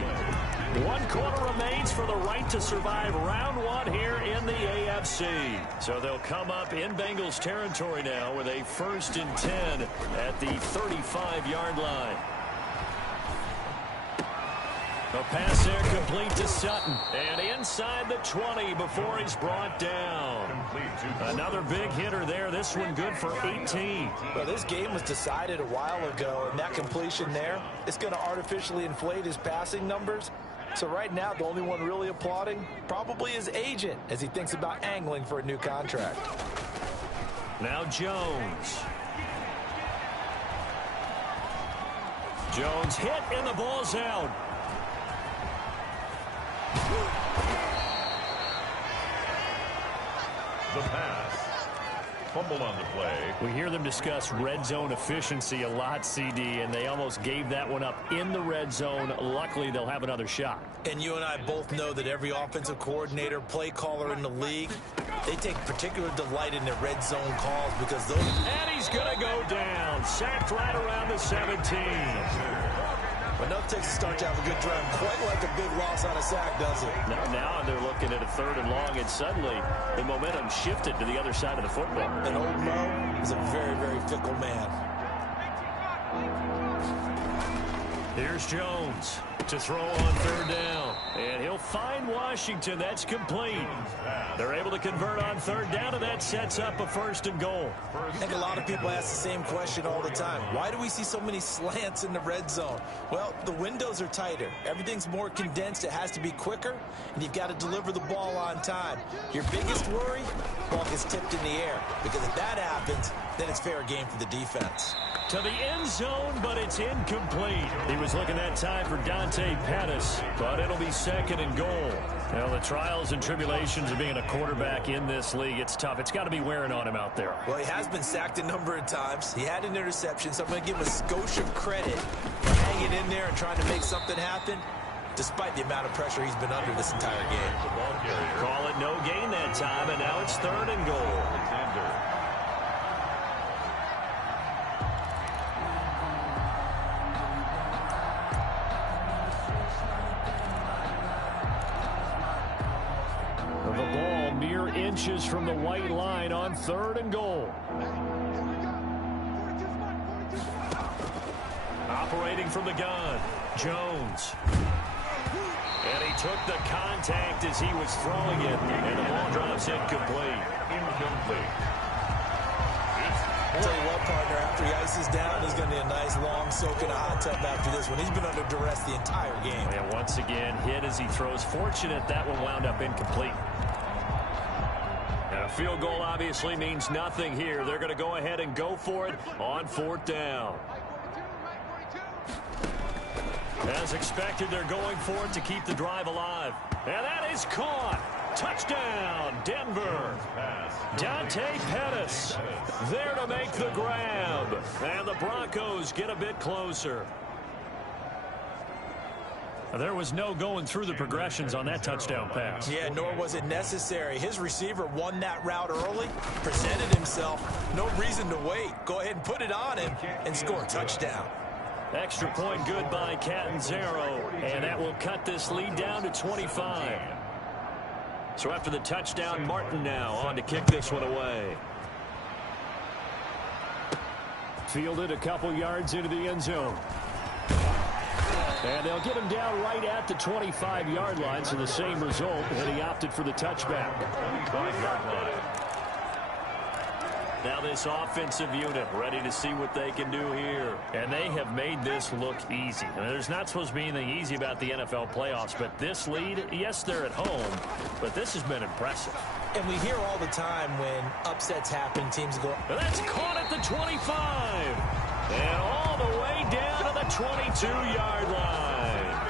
1 quarter remains for the right to survive round 1 here in the AFC. So they'll come up in Bengals territory now with a 1st and 10 at the 35-yard line. A pass there complete to Sutton. And inside the 20 before he's brought down. Another big hitter there. This one good for 18. Well, this game was decided a while ago, and that completion there is going to artificially inflate his passing numbers. So right now, the only one really applauding probably his agent as he thinks about angling for a new contract. Now Jones. Jones hit and the ball's out. The pass. Fumble on the play. We hear them discuss red zone efficiency a lot, CD, and they almost gave that one up in the red zone. Luckily, they'll have another shot. And you and I both know that every offensive coordinator, play caller in the league, they take particular delight in their red zone calls because those... And he's going to go down. Sacked right around the 17. But nothing takes a start to have a good drive. Quite like a big loss on a sack, does it? Now they're looking at a 3rd and long, and suddenly the momentum shifted to the other side of the football. And old Mo is a very, very fickle man. Here's Jones to throw on third down. And he'll find Washington. That's complete. They're able to convert on third down, and that sets up a 1st and goal. I think a lot of people ask the same question all the time. Why do we see so many slants in the red zone? Well, the windows are tighter. Everything's more condensed. It has to be quicker, and you've got to deliver the ball on time. Your biggest worry? Ball gets tipped in the air, because if that happens, then it's fair game for the defense. To the end zone, but it's incomplete. He was looking that time for Dante Pettis, but it'll be 2nd and goal. Well, the trials and tribulations of being a quarterback in this league, it's tough. It's got to be wearing on him out there. Well, he has been sacked a number of times. He had an interception, so I'm going to give him a skosh of credit for hanging in there and trying to make something happen, despite the amount of pressure he's been under this entire game. Call it no gain that time, and now it's 3rd and goal. The ball mere inches from the white line on 3rd and goal. Operating from the gun, Jones. And he took the contact as he was throwing it, and the ball drops incomplete. I'll tell you what, partner, after he ices down, he's going to need a nice long soak in a hot tub after this one. He's been under duress the entire game. And once again, hit as he throws. Fortunate that one wound up incomplete. And a field goal obviously means nothing here. They're going to go ahead and go for it on 4th down. As expected, they're going for it to keep the drive alive. And that is caught. Touchdown, Denver. Dante Pettis there to make the grab. And the Broncos get a bit closer. There was no going through the progressions on that touchdown pass. Yeah, nor was it necessary. His receiver won that route early, presented himself. No reason to wait. Go ahead and put it on him and score a touchdown. Extra point good by Catanzaro, and that will cut this lead down to 25. So after the touchdown, Martin now on to kick this one away. Fielded a couple yards into the end zone. And they'll get him down right at the 25-yard line, so the same result, and he opted for the touchback. 25-yard line. Now this offensive unit ready to see what they can do here. And they have made this look easy. I mean, there's not supposed to be anything easy about the NFL playoffs, but this lead, yes, they're at home, but this has been impressive. And we hear all the time when upsets happen, teams go... And that's caught at the 25. And all the way down to the 22-yard line.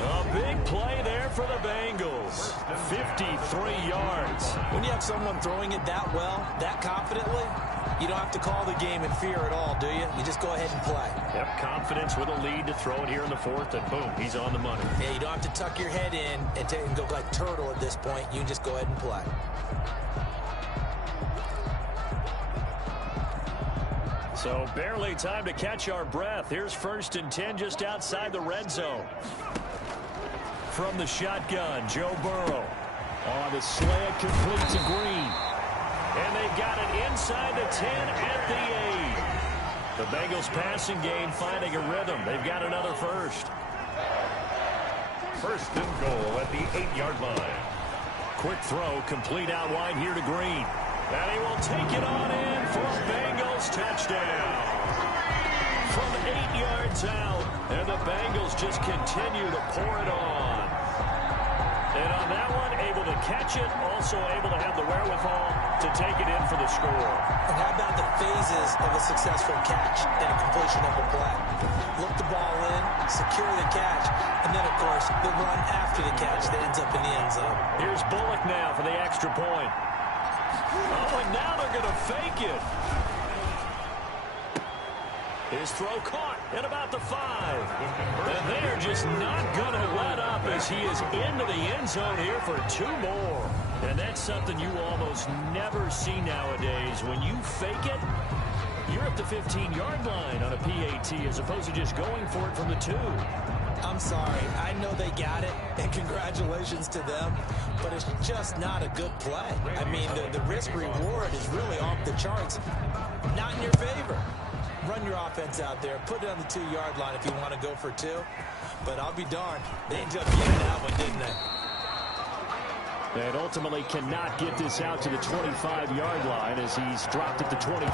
A big play there for the Bengals. 53 yards. When you have someone throwing it that well, that confidently, you don't have to call the game in fear at all, do you? You just go ahead and play. Yep, confidence with a lead to throw it here in the 4th, and boom, he's on the money. Yeah, you don't have to tuck your head in and go like turtle at this point. You just go ahead and play. So barely time to catch our breath. Here's 1st and 10 just outside the red zone. From the shotgun, Joe Burrow on the slant, complete to Green. And they've got it inside the 10 at the 8. The Bengals passing game finding a rhythm. They've got another first. 1st and goal at the 8-yard line. Quick throw, complete out wide here to Green. And he will take it on in for a Bengals touchdown. From 8 yards out, and the Bengals just continue to pour it on. And on that one, able to catch it, also able to have the wherewithal to take it in for the score. And how about the phases of a successful catch and a completion of a play? Look the ball in, secure the catch, and then, of course, the run after the catch that ends up in the end zone. Here's Bullock now for the extra point. Oh, and now they're going to fake it. His throw caught at about the 5. And they're just not going to let up as he is into the end zone here for 2 more. And that's something you almost never see nowadays. When you fake it, you're at the 15-yard line on a PAT as opposed to just going for it from the 2. I'm sorry. I know they got it, and congratulations to them, but it's just not a good play. I mean, the risk-reward is really off the charts. Not in your favor. run your offense out there. Put it on the 2-yard line if you want to go for 2. But I'll be darned. They ended up getting that one, didn't they? And ultimately cannot get this out to the 25-yard line as he's dropped at the 23.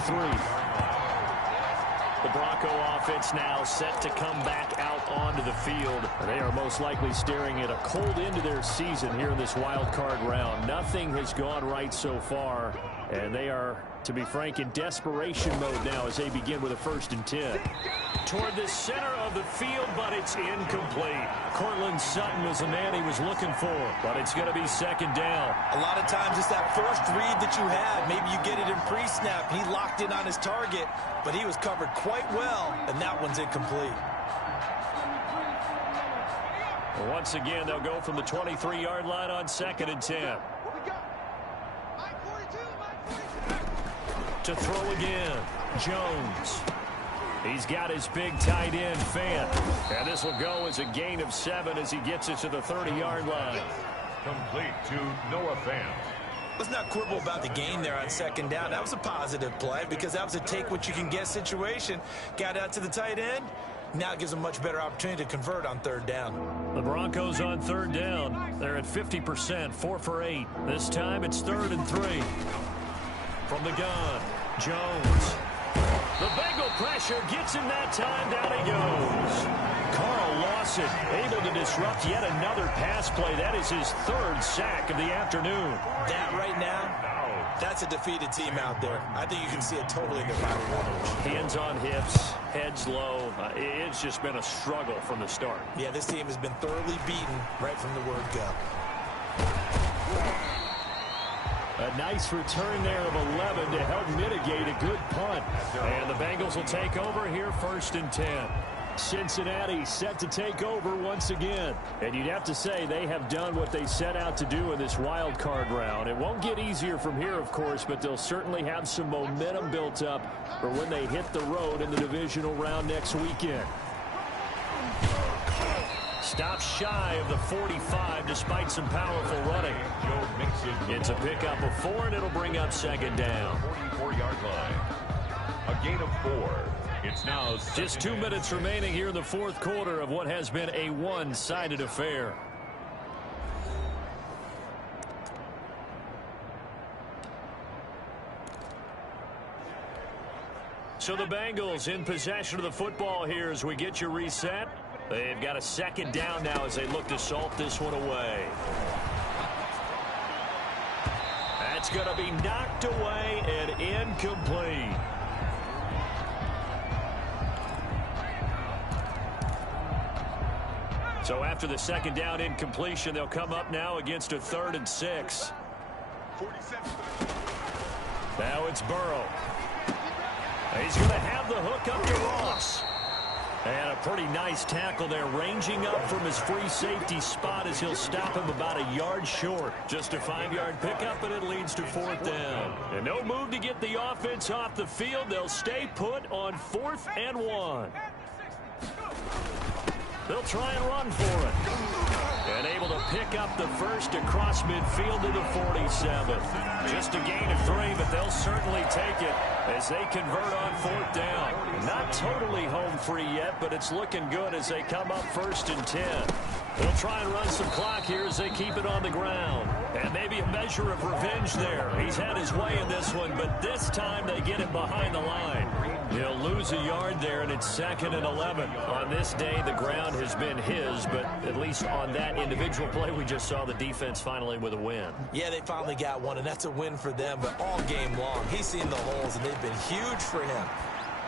The Bronco offense now set to come back out onto the field. They are most likely staring at a cold end to their season here in this wild card round. Nothing has gone right so far, and they are, to be frank, in desperation mode now as they begin with a 1st and 10. Toward the center of the field, but it's incomplete. Cortland Sutton was the man he was looking for, but it's going to be 2nd down. A lot of times it's that first read that you had. Maybe you get it in pre-snap. He locked in on his target, but he was covered quite well, and that one's incomplete. Once again, they'll go from the 23-yard line on 2nd and 10. To throw again, Jones. He's got his big tight end, Fant. And this will go as a gain of 7 as he gets it to the 30-yard line. Complete to Noah Fant. Let's not quibble about the gain there on 2nd down. That was a positive play because that was a take-what-you-can-get situation. Got out to the tight end. Now it gives them a much better opportunity to convert on 3rd down. The Broncos on 3rd down. They're at 50%, 4 for 8. This time it's 3rd and 3. From the gun, Jones. The Bengal pressure gets him that time. Down he goes. Carl Lawson able to disrupt yet another pass play. That is his 3rd sack of the afternoon. That right now, that's a defeated team out there. I think you can see it totally in their body language. Hands on hips, heads low. It's just been a struggle from the start. Yeah, this team has been thoroughly beaten right from the word go. A nice return there of 11 to help mitigate a good punt. And the Bengals will take over here 1st and 10. Cincinnati set to take over once again. And you'd have to say they have done what they set out to do in this wild card round. It won't get easier from here, of course, but they'll certainly have some momentum built up for when they hit the road in the divisional round next weekend. Stops shy of the 45 despite some powerful running. It's a pickup of 4, and it'll bring up 2nd down. 44-yard line. A gain of 4. It's now just 2 minutes remaining here in the 4th quarter of what has been a one-sided affair. So the Bengals in possession of the football here as we get you reset. They've got a 2nd down now as they look to salt this one away. That's going to be knocked away and incomplete. So after the 2nd down incompletion, they'll come up now against a 3rd and 6. Now it's Burrow. He's going to have the hook up to Ross. And a pretty nice tackle there, ranging up from his free safety spot as he'll stop him about a yard short. Just a 5-yard pickup, and it leads to 4th down. And no move to get the offense off the field. They'll stay put on 4th and 1. They'll try and run for it. And able to pick up the first across midfield to the 47. Just a gain of 3, but they'll certainly take it as they convert on 4th down. Not totally home free yet, but it's looking good as they come up 1st and 10. They'll try and run some clock here as they keep it on the ground. And maybe a measure of revenge there. He's had his way in this one, but this time they get it behind the line. He'll lose a yard there, and it's 2nd and 11. On this day, the ground has been his, but at least on that individual play, we just saw the defense finally with a win. Yeah, they finally got one, and that's a win for them, but all game long, he's seen the holes, and they've been huge for him.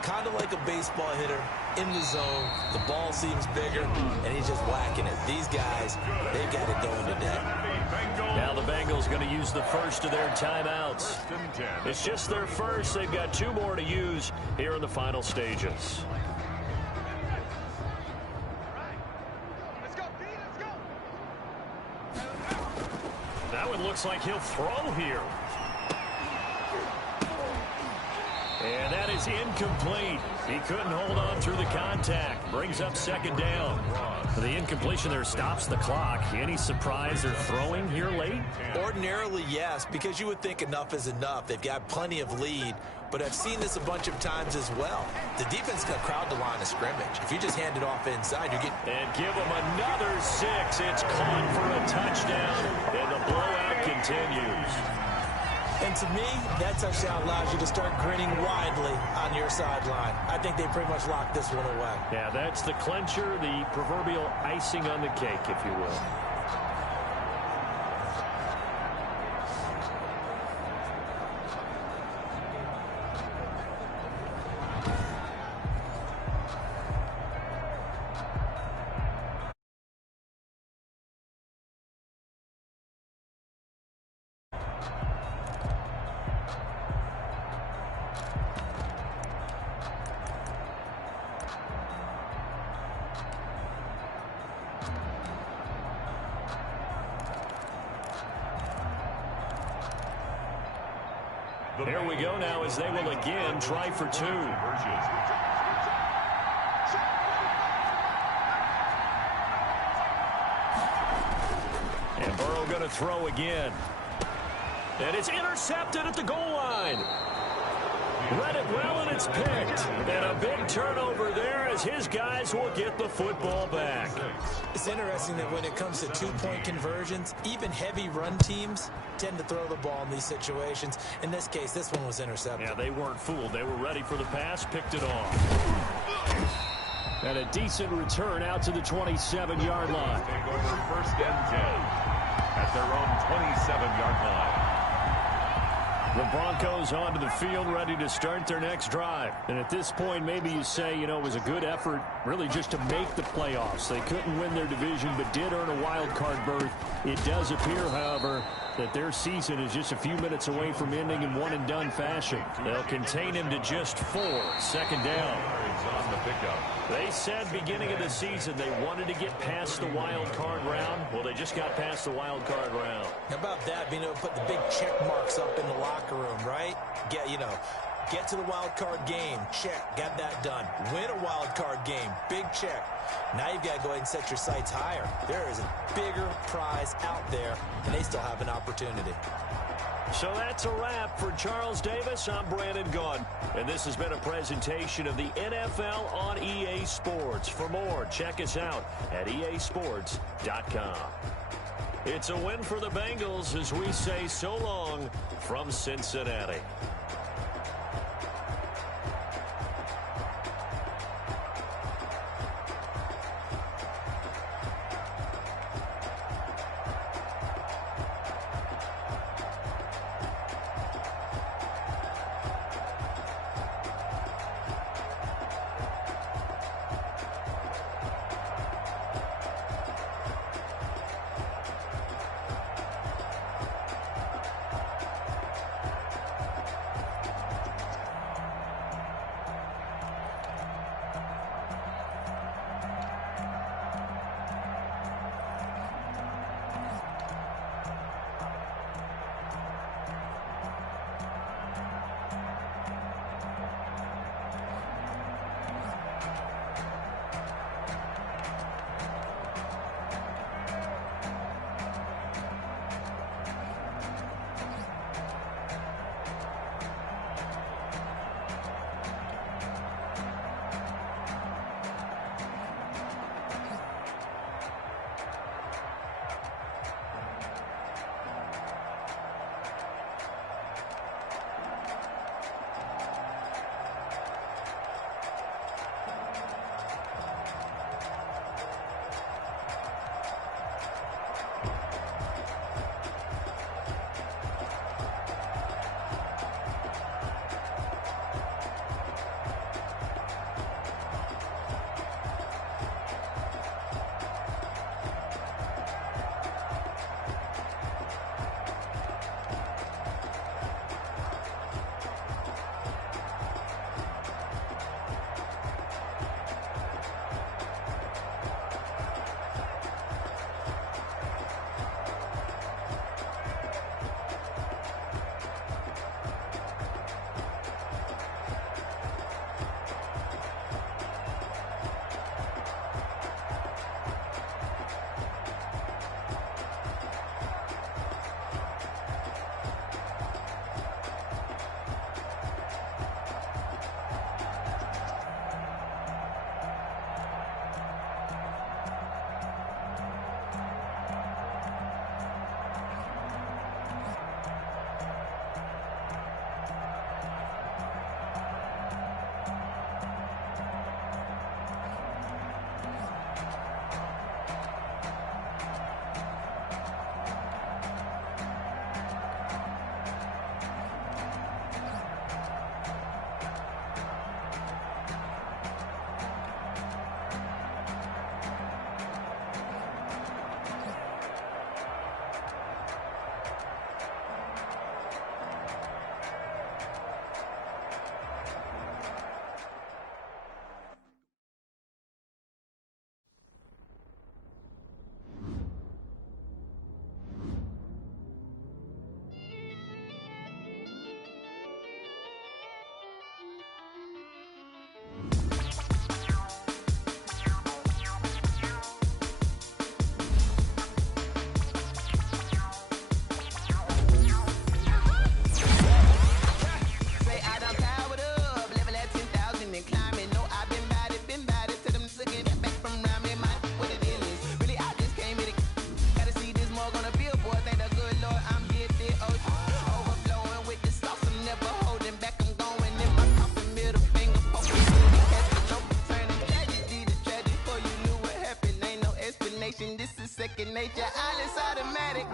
Kind of like a baseball hitter in the zone. The ball seems bigger, and he's just whacking it. These guys, they've got it going today. Now the Bengals going to use the first of their timeouts. It's just their first. They've got 2 more to use here in the final stages. That one looks like he'll throw here. And that is incomplete. He couldn't hold on through the contact. Brings up 2nd down. The incompletion there stops the clock. Any surprise they're throwing here late? Ordinarily, yes, because you would think enough is enough. They've got plenty of lead. but I've seen this a bunch of times as well. The defense got crowd the line of scrimmage. If you just hand it off inside, you get... And give them another 6. It's caught for a touchdown, and the blowout continues. And to me, that touchdown allows you to start grinning widely on your sideline. I think they pretty much locked this one away. Yeah, that's the clincher, the proverbial icing on the cake, if you will. Here we go now as they will again try for 2. And Burrow going to throw again. And it's intercepted at the goal line. Read it well, and it's picked. And a big turnover there as his guys will get the football back. It's interesting that when it comes to two-point conversions, even heavy run teams tend to throw the ball in these situations. In this case, this one was intercepted. Yeah, they weren't fooled. They were ready for the pass, picked it off. And a decent return out to the 27-yard line. Take over 1st and 10 at their own 27-yard line. The Broncos onto the field, ready to start their next drive. And at this point, maybe you say, you know, it was a good effort really just to make the playoffs. They couldn't win their division, but did earn a wild card berth. It does appear, however, that their season is just a few minutes away from ending in one-and-done fashion. They'll contain him to just 4. 2nd down. On the pickup. They said beginning of the season they wanted to get past the wild card round. Well, they just got past the wild card round. How about that, being able to put the big check marks up in the locker room, right? Get to the wild card game. Check. Got that done. Win a wild card game. Big check. Now you've got to go ahead and set your sights higher. There is a bigger prize out there, and they still have an opportunity. So that's a wrap for Charles Davis. I'm Brandon Gaudin, and this has been a presentation of the NFL on EA Sports. For more, check us out at easports.com. It's a win for the Bengals as we say so long from Cincinnati. second nature. All is automatic.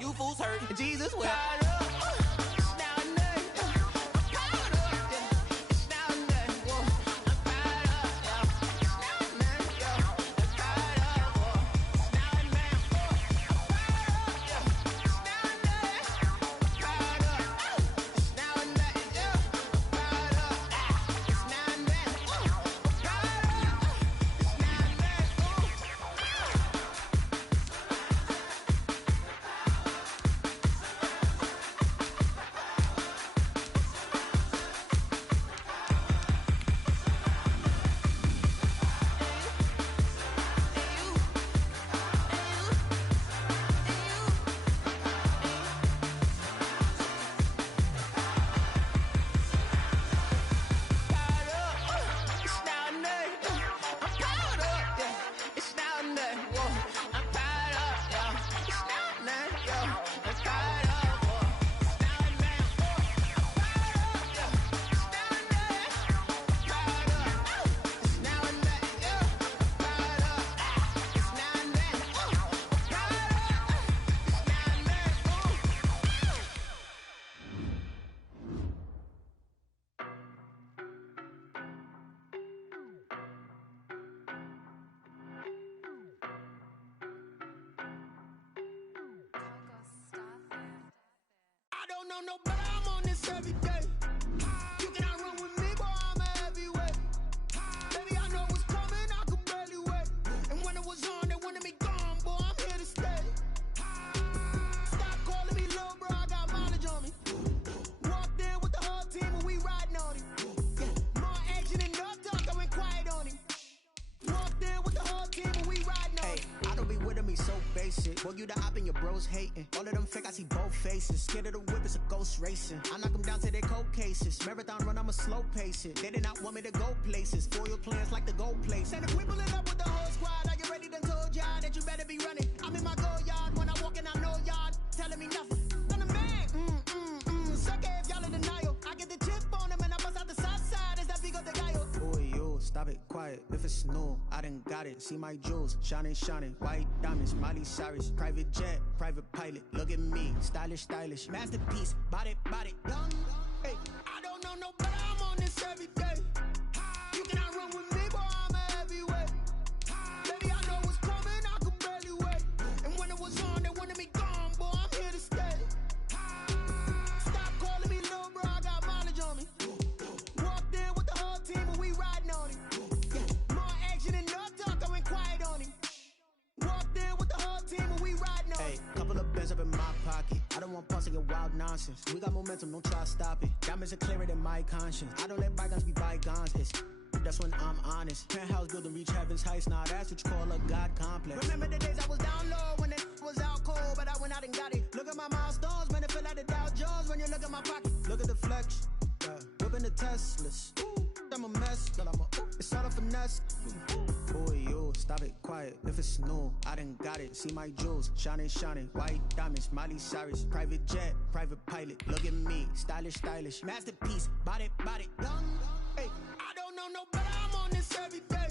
You fools hurt. Jesus will. don't know, but I'm on this every day. You cannot run with me, boy, I'm a heavyweight. Baby, I know what's coming, I could barely wait. And when it was on, they wanted me gone, boy, I'm here to stay. Stop calling me little bro, I got mileage on me. Walked in with the whole team and we riding on him. Yeah, more action and no talk, I went quiet on him. Walked in with the whole team and we riding on him. I don't be with me so basic. Boy, you the op and your bros hating. All of them fake, I see both faces. Scared of the whip, it's a ghost racing. I knock them down to their cold cases. Marathon run, I'ma slow pace it. They did not want me to go places. Foil plans like the gold place. And if we pulling up with the whole squad, are you ready? Done told y'all that you better be running. I'm in my go yard when I walk in, I know y'all telling me nothing. I'm the man. Suck it if y'all in denial. I get the chip on them and I bust out the south side. Is that Vigo de Gallo? Boy, yo, stop it, quiet. If it's new, I done got it. See my jewels, shining, shining. White diamonds, Miley Cyrus. Private jet, private pilot. Look at me, stylish, stylish. Masterpiece, body, young. Hey, I don't know no better, I'm on this every day. You cannot run with me, boy, I'm a heavyweight. Baby, I know what's coming, I could barely wait. And when it was on, they wanted me gone, boy, I'm here to stay. Stop calling me little bro, I got mileage on me. Walked in with the whole team and we riding on him. Yeah, more action and no talk, I went quiet on him. Walked in with the whole team and we riding on him. Hey, couple of bands up in my pocket. I don't want pause to get wild nonsense. We got momentum, don't try to stop it. Diamonds are clearer than my conscience. I don't let bygones be bygones. That's when I'm honest. Penthouse building reach heaven's heights. Now that's what you call a God complex. Remember the days I was down low when it was out cold, but I went out and got it. Look at my milestones, man, it feel like the Dow Jones when you look at my pocket. Look at the flex, whipping the Teslas. I'm a mess, but it's all a finesse. Boy, yo, stop it, quiet. If it's new, I done got it. See my jewels, shining, shining. White diamonds, Miley Cyrus. Private jet, private pilot. Look at me, stylish, stylish. Masterpiece, body, young. Hey, I don't know no better, I'm on this every day.